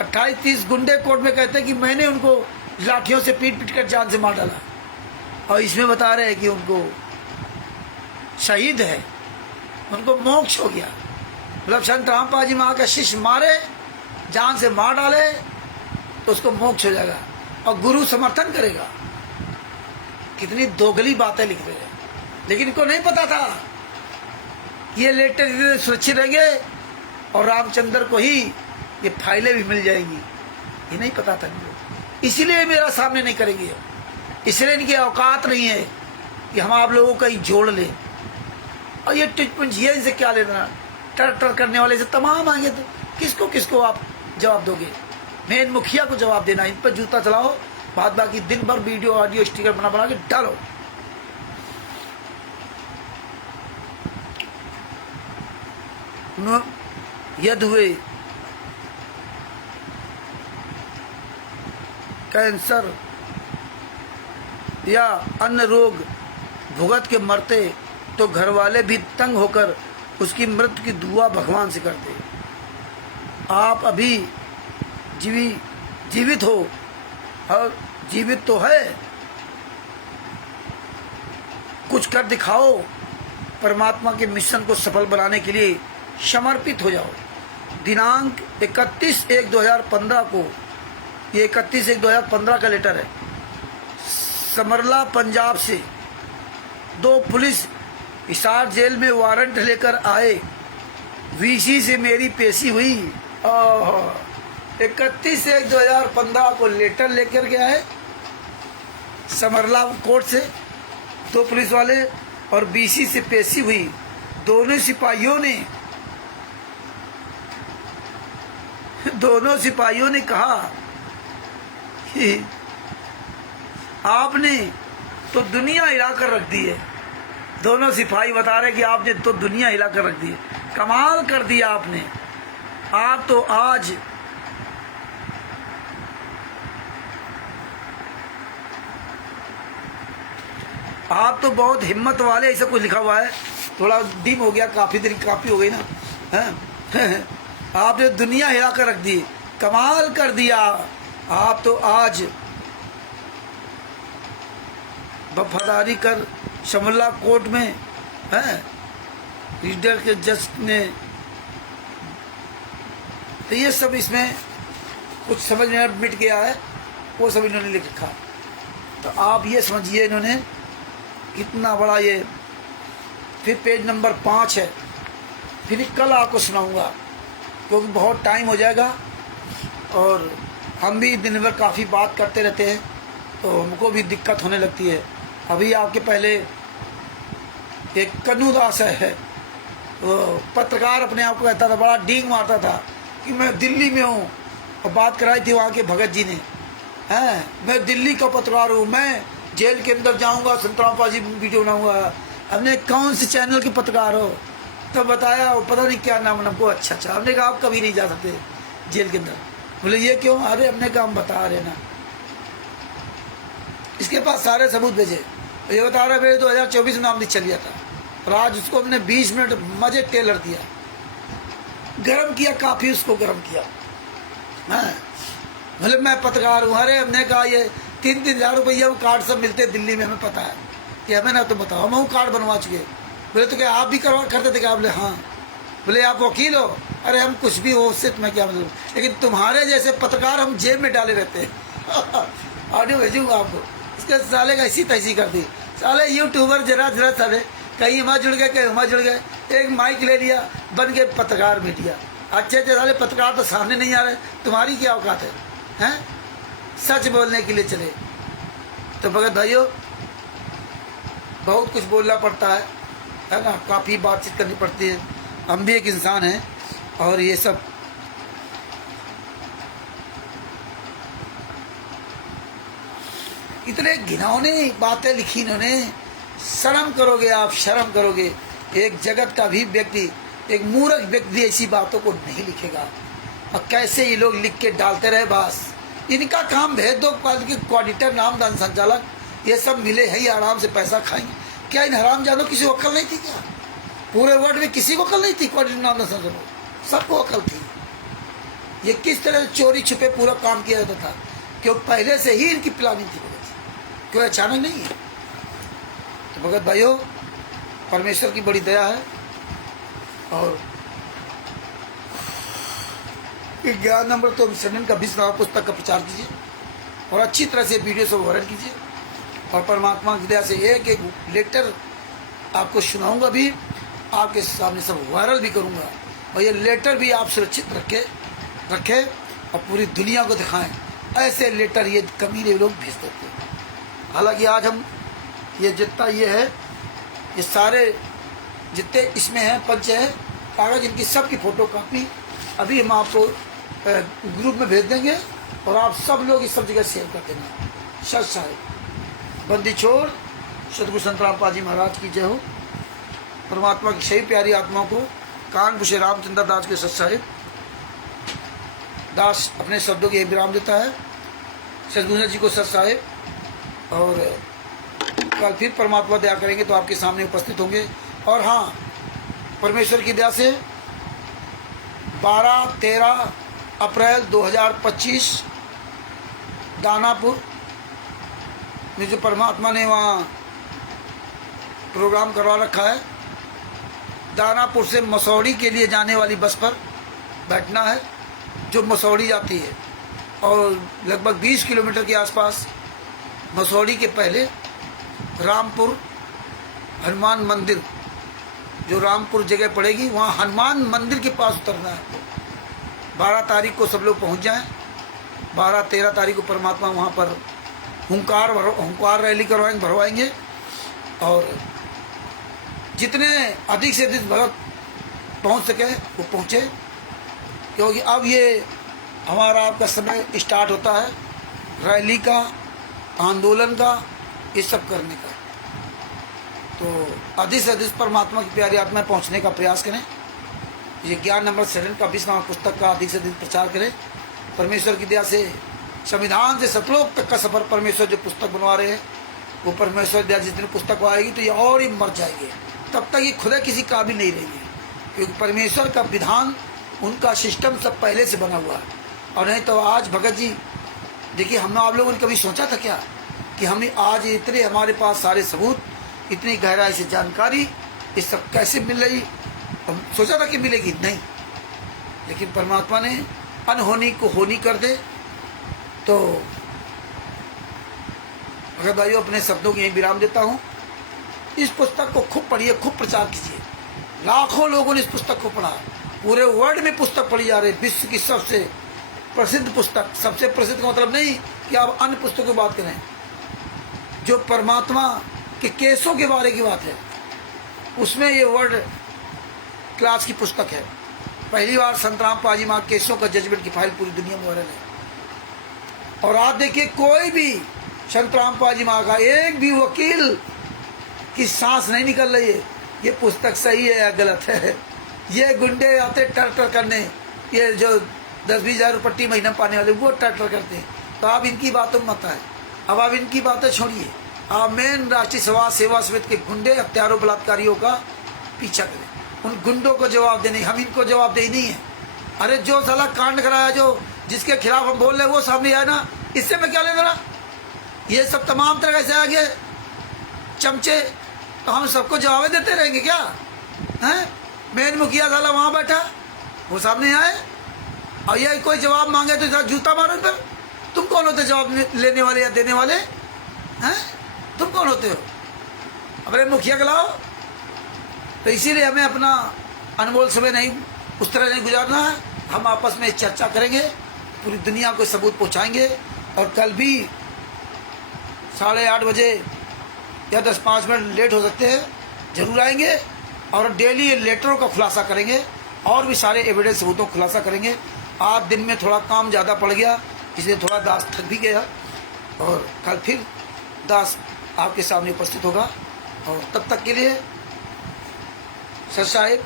28-30 गुंडे कोर्ट में कहते हैं कि मैंने उनको लाठियों से पीट पीट कर जान से मार डाला। और इसमें बता रहे हैं कि उनको शहीद है, उनको मोक्ष हो गया। मतलब संत रामपाल जी वहाँ का शिष्य मारे, जान से मार डाले तो उसको मोक्ष हो जाएगा और गुरु समर्थन करेगा। कितनी दोगली बातें लिख रहे हैं, लेकिन इनको नहीं पता था ये लेटर इतने सुरक्षित रहेंगे और रामचंद्र को ही ये फाइलें भी मिल जाएंगी, ये नहीं पता था इनको। इसीलिए मेरा सामने नहीं करेंगे, इसलिए इनकी औकात नहीं है कि हम आप लोगों का ही जोड़ लें। और ये टिचपुंज ये इनसे क्या लेना, टर करने वाले से तमाम आएंगे तो किसको किसको आप जवाब दोगे। मेन मुखिया को जवाब देना, इन पर जूता चलाओ, बाद बाकी दिन भर वीडियो ऑडियो स्टिकर बना के डालो। यदि हुए कैंसर या अन्य रोग भुगत के मरते तो घर वाले भी तंग होकर उसकी मृत्यु की दुआ भगवान से करते। आप अभी जीवित हो और जीवित तो है, कुछ कर दिखाओ, परमात्मा के मिशन को सफल बनाने के लिए समर्पित हो जाओ। दिनांक 31/1/2015 को, ये 31/1/2015 का लेटर है, समरला पंजाब से 2 पुलिस हिसार जेल में वारंट लेकर आए। वीसी से मेरी पेशी हुई। 31/1/2015 को लेटर लेकर गया है समरला कोर्ट से 2 पुलिस वाले, और बीसी से पेशी हुई। दोनों सिपाहियों ने कहा कि आपने तो दुनिया हिला कर रख दी है। दोनों सिपाही बता रहे कि आपने तो दुनिया हिला कर रख दी है, कमाल कर दिया आपने। आप तो आज बहुत हिम्मत वाले, ऐसा कुछ लिखा हुआ है, थोड़ा डिम हो गया, काफी देर काफी हो गई ना, हैं? आपने दुनिया हिला कर रख दी, कमाल कर दिया। आप तो आज वफादारी कर समरला कोर्ट में हैं, रीडर के जज ने, तो ये सब इसमें कुछ समझ में मिट गया है, वो सब इन्होंने लिख रखा। तो आप ये समझिए इन्होंने कितना बड़ा ये। फिर पेज नंबर 5 है, फिर कल आपको सुनाऊंगा क्योंकि बहुत टाइम हो जाएगा और हम भी दिन भर काफ़ी बात करते रहते हैं तो हमको भी दिक्कत होने लगती है। अभी आपके पहले एक कन्नू दास है, वो पत्रकार अपने आप को कहता था, बड़ा डींग मारता था कि मैं दिल्ली में हूँ, और बात कराई थी वहाँ के भगत जी ने, हैं मैं दिल्ली का पत्रकार हूँ, मैं जेल के अंदर जाऊँगा, संतराम पाजी वीडियो बनाऊँगा। हमने कौन से चैनल के पत्रकार हो? तो बताया वो पता नहीं क्या नाम हमको। अच्छा, हमने कहा आप कभी नहीं जा सकते जेल के अंदर। बोले ये क्यों? अरे हमने कहा हम बता रहे ना, इसके पास सारे सबूत भेजे। ये बता रहे मेरे 2024 में नाम नहीं चल गया था, और आज उसको हमने 20 मिनट मजे टेलर दिया, गरम किया, काफ़ी उसको गरम किया। हाँ बोले मैं पत्रकार हूँ। अरे हमने कहा ये 3-3 हज़ार रुपया वो कार्ड सब मिलते हैं दिल्ली में, हमें पता है कि हमें ना तो बताओ, हम वो कार्ड बनवा चुके। बोले तो क्या आप भी करवा करते थे क्या? बोले हाँ। बोले आप वकील हो? अरे हम कुछ भी हो, उससे तुम्हें क्या मतलब, लेकिन तुम्हारे जैसे पत्रकार हम जेब में डाले रहते हैं। ऑडियो भेजूंगा आपको। इसके साले का ऐसी तैसी कर दी। साले यूट्यूबर जरा साले कहीं वहाँ जुड़ गए, कहीं वहाँ जुड़ गए, एक माइक ले लिया, बन गए पत्रकार मीडिया। अच्छे साले पत्रकार तो सामने नहीं आ रहे, तुम्हारी क्या औकात है? हैं सच बोलने के लिए चले। तो भगत भाइयों, बहुत कुछ बोलना पड़ता है ना, काफ़ी बातचीत करनी पड़ती है। हम भी एक इंसान हैं, और ये सब इतने घिनौने बातें लिखी इन्होंने, शर्म करोगे आप, शर्म करोगे। एक जगत का भी व्यक्ति, एक मूर्ख व्यक्ति ऐसी बातों को नहीं लिखेगा। और कैसे ये लोग लिख के डालते रहे, बस इनका काम भेज दो। ऑडिटर, नामदान संचालक, ये सब मिले हैं, ये आराम से पैसा खाएंगे। क्या इन हराम जानो किसी को अक्ल नहीं थी क्या? पूरे वर्ल्ड में किसी को अक्ल नहीं थी? ऑडिटर, नामदान संचालक सबको अक्ल थी। ये किस तरह से चोरी छुपे पूरा काम किया जाता था, क्यों पहले से ही इनकी प्लानिंग थी, क्यों अचानक नहीं है। तो भगत भाइयों, परमेश्वर की बड़ी दया है, और ज्ञान नंबर तो शरण का 20 पुस्तक का प्रचार कीजिए, और अच्छी तरह से वीडियो सब वायरल कीजिए, और परमात्मा की दया से एक एक लेटर आपको सुनाऊंगा भी, आपके सामने सब वायरल भी करूंगा। और ये लेटर भी आप सुरक्षित रखें और पूरी दुनिया को दिखाएं। ऐसे लेटर ये कमीने लोग भेज देते हैं। हालांकि आज हम ये जितना ये है, ये सारे जितने इसमें हैं पंच है कागज, इनकी सब की फोटो कापी अभी हम आपको ग्रुप में भेज देंगे, और आप सब लोग इस सब जगह शेयर कर देना। सच साहिब बंदी छोड़ सतगुरु संतराम पाजी महाराज की जय हो। परमात्मा की सही प्यारी आत्माओं को कानपुर से रामचंद्र दास के सच साहिब दास अपने शब्दों के विराम देता है। सदगुरु जी को सच साहिब, और कल फिर परमात्मा दया करेंगे तो आपके सामने उपस्थित होंगे। और हाँ, परमेश्वर की दया से 12-13 अप्रैल 2025 दानापुर में जो परमात्मा ने वहाँ प्रोग्राम करवा रखा है, दानापुर से मसौड़ी के लिए जाने वाली बस पर बैठना है, जो मसौड़ी जाती है, और लगभग 20 किलोमीटर के आसपास मसौड़ी के पहले रामपुर हनुमान मंदिर, जो रामपुर जगह पड़ेगी, वहाँ हनुमान मंदिर के पास उतरना है। 12 तारीख को सब लोग पहुँच जाएं। 12-13 तारीख को परमात्मा वहाँ पर हुंकार रैली भरवाएंगे, और जितने अधिक से अधिक भक्त पहुँच सके वो पहुँचे, क्योंकि अब ये हमारा आपका समय स्टार्ट होता है रैली का, आंदोलन का, ये सब करने का। तो अधिक से अधिक परमात्मा की प्यारी आत्मा पहुंचने का प्रयास करें। ये ज्ञान नंबर शरण का 20वां पुस्तक का अधिक से अधिक प्रचार करें। परमेश्वर की दया से संविधान से सतलोक तक का सफर परमेश्वर जो पुस्तक बनवा रहे हैं, वो परमेश्वर दया जिस दिन पुस्तक आएगी तो ये और ही मर जाएंगे, तब तक ये खुदा किसी काबिल नहीं रहेंगे, क्योंकि परमेश्वर का विधान, उनका सिस्टम सब पहले से बना हुआ है। और नहीं तो आज भगत जी देखिए, हम आप लोगों ने कभी सोचा था क्या कि हमें आज इतने हमारे पास सारे सबूत, इतनी गहराई से जानकारी, ये सब कैसे मिल रही? हम सोचा था कि मिलेगी नहीं, लेकिन परमात्मा ने अनहोनी को होनी कर दे। तो अगर भाइयों, अपने शब्दों को यही विराम देता हूँ। इस पुस्तक को खूब पढ़िए, खूब प्रचार कीजिए। लाखों लोगों ने इस पुस्तक को पढ़ा, पूरे वर्ल्ड में पुस्तक पढ़ी जा रही है। विश्व की सबसे प्रसिद्ध पुस्तक, सबसे प्रसिद्ध का मतलब नहीं कि आप अन्य पुस्तकों की बात करें, जो परमात्मा कि केसों के बारे की बात है, उसमें ये वर्ल्ड क्लास की पुस्तक है। पहली बार संतराम पाजी माँ केसों का जजमेंट की फाइल पूरी दुनिया में वायरल है। और आप देखिए कोई भी संतराम पाजी माँ का एक भी वकील की सांस नहीं निकल रही है ये पुस्तक सही है या गलत है। ये गुंडे आते टर करने, ये जो 10-20 हज़ार पट्टी महीना पाने वाले वो टर करते हैं। तो आप इनकी बातों में मत आए, अब आप इनकी बातें छोड़िए, आप मेन राष्ट्रीय समाज सेवा समिति के गुंडे हत्यारों बलात्कारियों का पीछा करें। उन गुंडों को जवाब देने, हम इनको जवाब दे नहीं है। अरे जो साला कांड कराया, जो जिसके खिलाफ हम बोल रहे वो सामने आया ना, इससे मैं क्या ले रहा। ये सब तमाम तरह से आगे चमचे, तो हम सबको जवाब देते रहेंगे क्या हैं? मेन मुखिया साला वहाँ बैठा, वो सामने आए और ये कोई जवाब मांगे तो जूता मारो पर। तुम कौन होते जवाब लेने वाले या देने वाले हैं? तुम कौन होते हो? अपने मुखिया को लाओ। तो इसीलिए हमें अपना अनमोल समय नहीं उस तरह नहीं गुजारना है। हम आपस में चर्चा करेंगे, पूरी दुनिया को सबूत पहुंचाएंगे। और कल भी 8:30 बजे या 10-5 मिनट लेट हो सकते हैं, जरूर आएंगे और डेली लेटरों का खुलासा करेंगे और भी सारे एविडेंस सबूतों का खुलासा करेंगे। आज दिन में थोड़ा काम ज़्यादा पड़ गया, इसलिए थोड़ा दास थक भी गया, और कल फिर दास आपके सामने उपस्थित होगा। और तब तक के लिए सर साहिब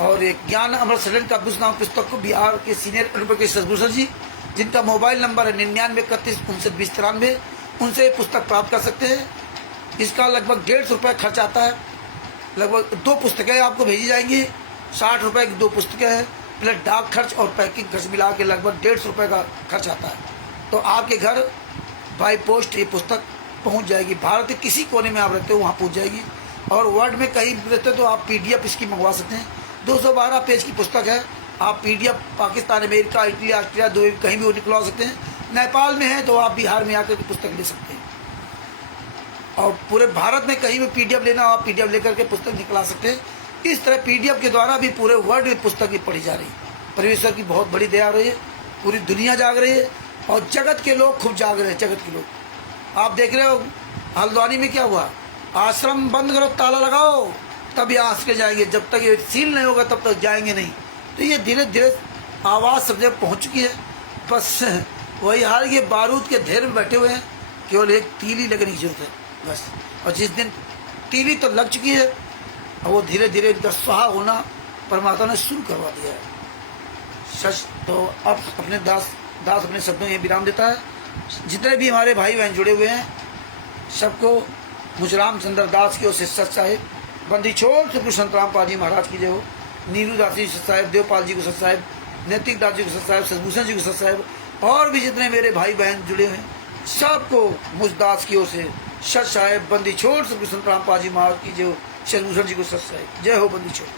और एक ज्ञान अमृत सदन का नाम पुस्तक को बिहार के सीनियर एडवोकेट शशिभूषण जी, जिनका मोबाइल नंबर है 9931592093, उनसे पुस्तक प्राप्त कर सकते हैं। इसका लगभग 150 रुपये खर्च आता है। लगभग 2 पुस्तकें आपको भेजी जाएंगी, 60 रुपये की 2 पुस्तकें हैं, प्लस डाक खर्च और पैकिंग खर्च मिला के लगभग 150 रुपये का खर्च आता है। तो आपके घर बाई पोस्ट ये पुस्तक पहुंच जाएगी। भारत के किसी कोने में आप रहते हो वहाँ पहुंच जाएगी। और वर्ल्ड में कहीं रहते हो तो आप PDF इसकी मंगवा सकते हैं। 212 पेज की पुस्तक है। आप PDF Pakistan, America, Italy, Australia, Dubai कहीं भी निकलवा सकते हैं। नेपाल में है तो आप बिहार में आकर के पुस्तक ले सकते हैं। और पूरे भारत में कहीं भी PDF लेना, आप PDF लेकर के पुस्तक निकला सकते हैं। इस तरह PDF के द्वारा भी पूरे वर्ल्ड में पुस्तक भी पढ़ी जा रही है। परमेश्वर की बहुत बड़ी दया रही है, पूरी दुनिया जाग रही है और जगत के लोग खूब जाग रहे हैं। जगत के लोग आप देख रहे हो हल्द्वानी में क्या हुआ, आश्रम बंद करो, ताला लगाओ, तब ये आश्रय जाएंगे। जब तक ये सील नहीं होगा तब तक जाएंगे नहीं। तो ये धीरे धीरे आवाज़ सब जगह पहुँच चुकी है। बस वही हाल, ये बारूद के ढेर में बैठे हुए हैं, केवल एक तीली लगने की जरूरत है बस। और जिस दिन तीली तो लग चुकी है, और वो धीरे धीरे इनका स्वाहा होना परमात्मा ने शुरू करवा दिया है। सच तो अब अपने दास अपने शब्दों में विराम देता है। जितने भी हमारे भाई बहन जुड़े हुए हैं सबको मुझ रामचंद्र दास की ओर से सच साहिब, बंदी छोड़ से संतराम पाजी महाराज की जय हो, नीरू दास जी सच साहिब, देवपाल जी को सच साहिब, नैतिक दास जी को सच साहिब, शशिभूषण जी को सच साहिब, और भी जितने मेरे भाई बहन जुड़े हुए हैं सबको मुझ दास की ओर से सच साहिब, बंदी छोड़ से संतराम पाजी महाराज की जय हो, शशिभूषण जी को सच साहिब, जय हो बंदी छोड़।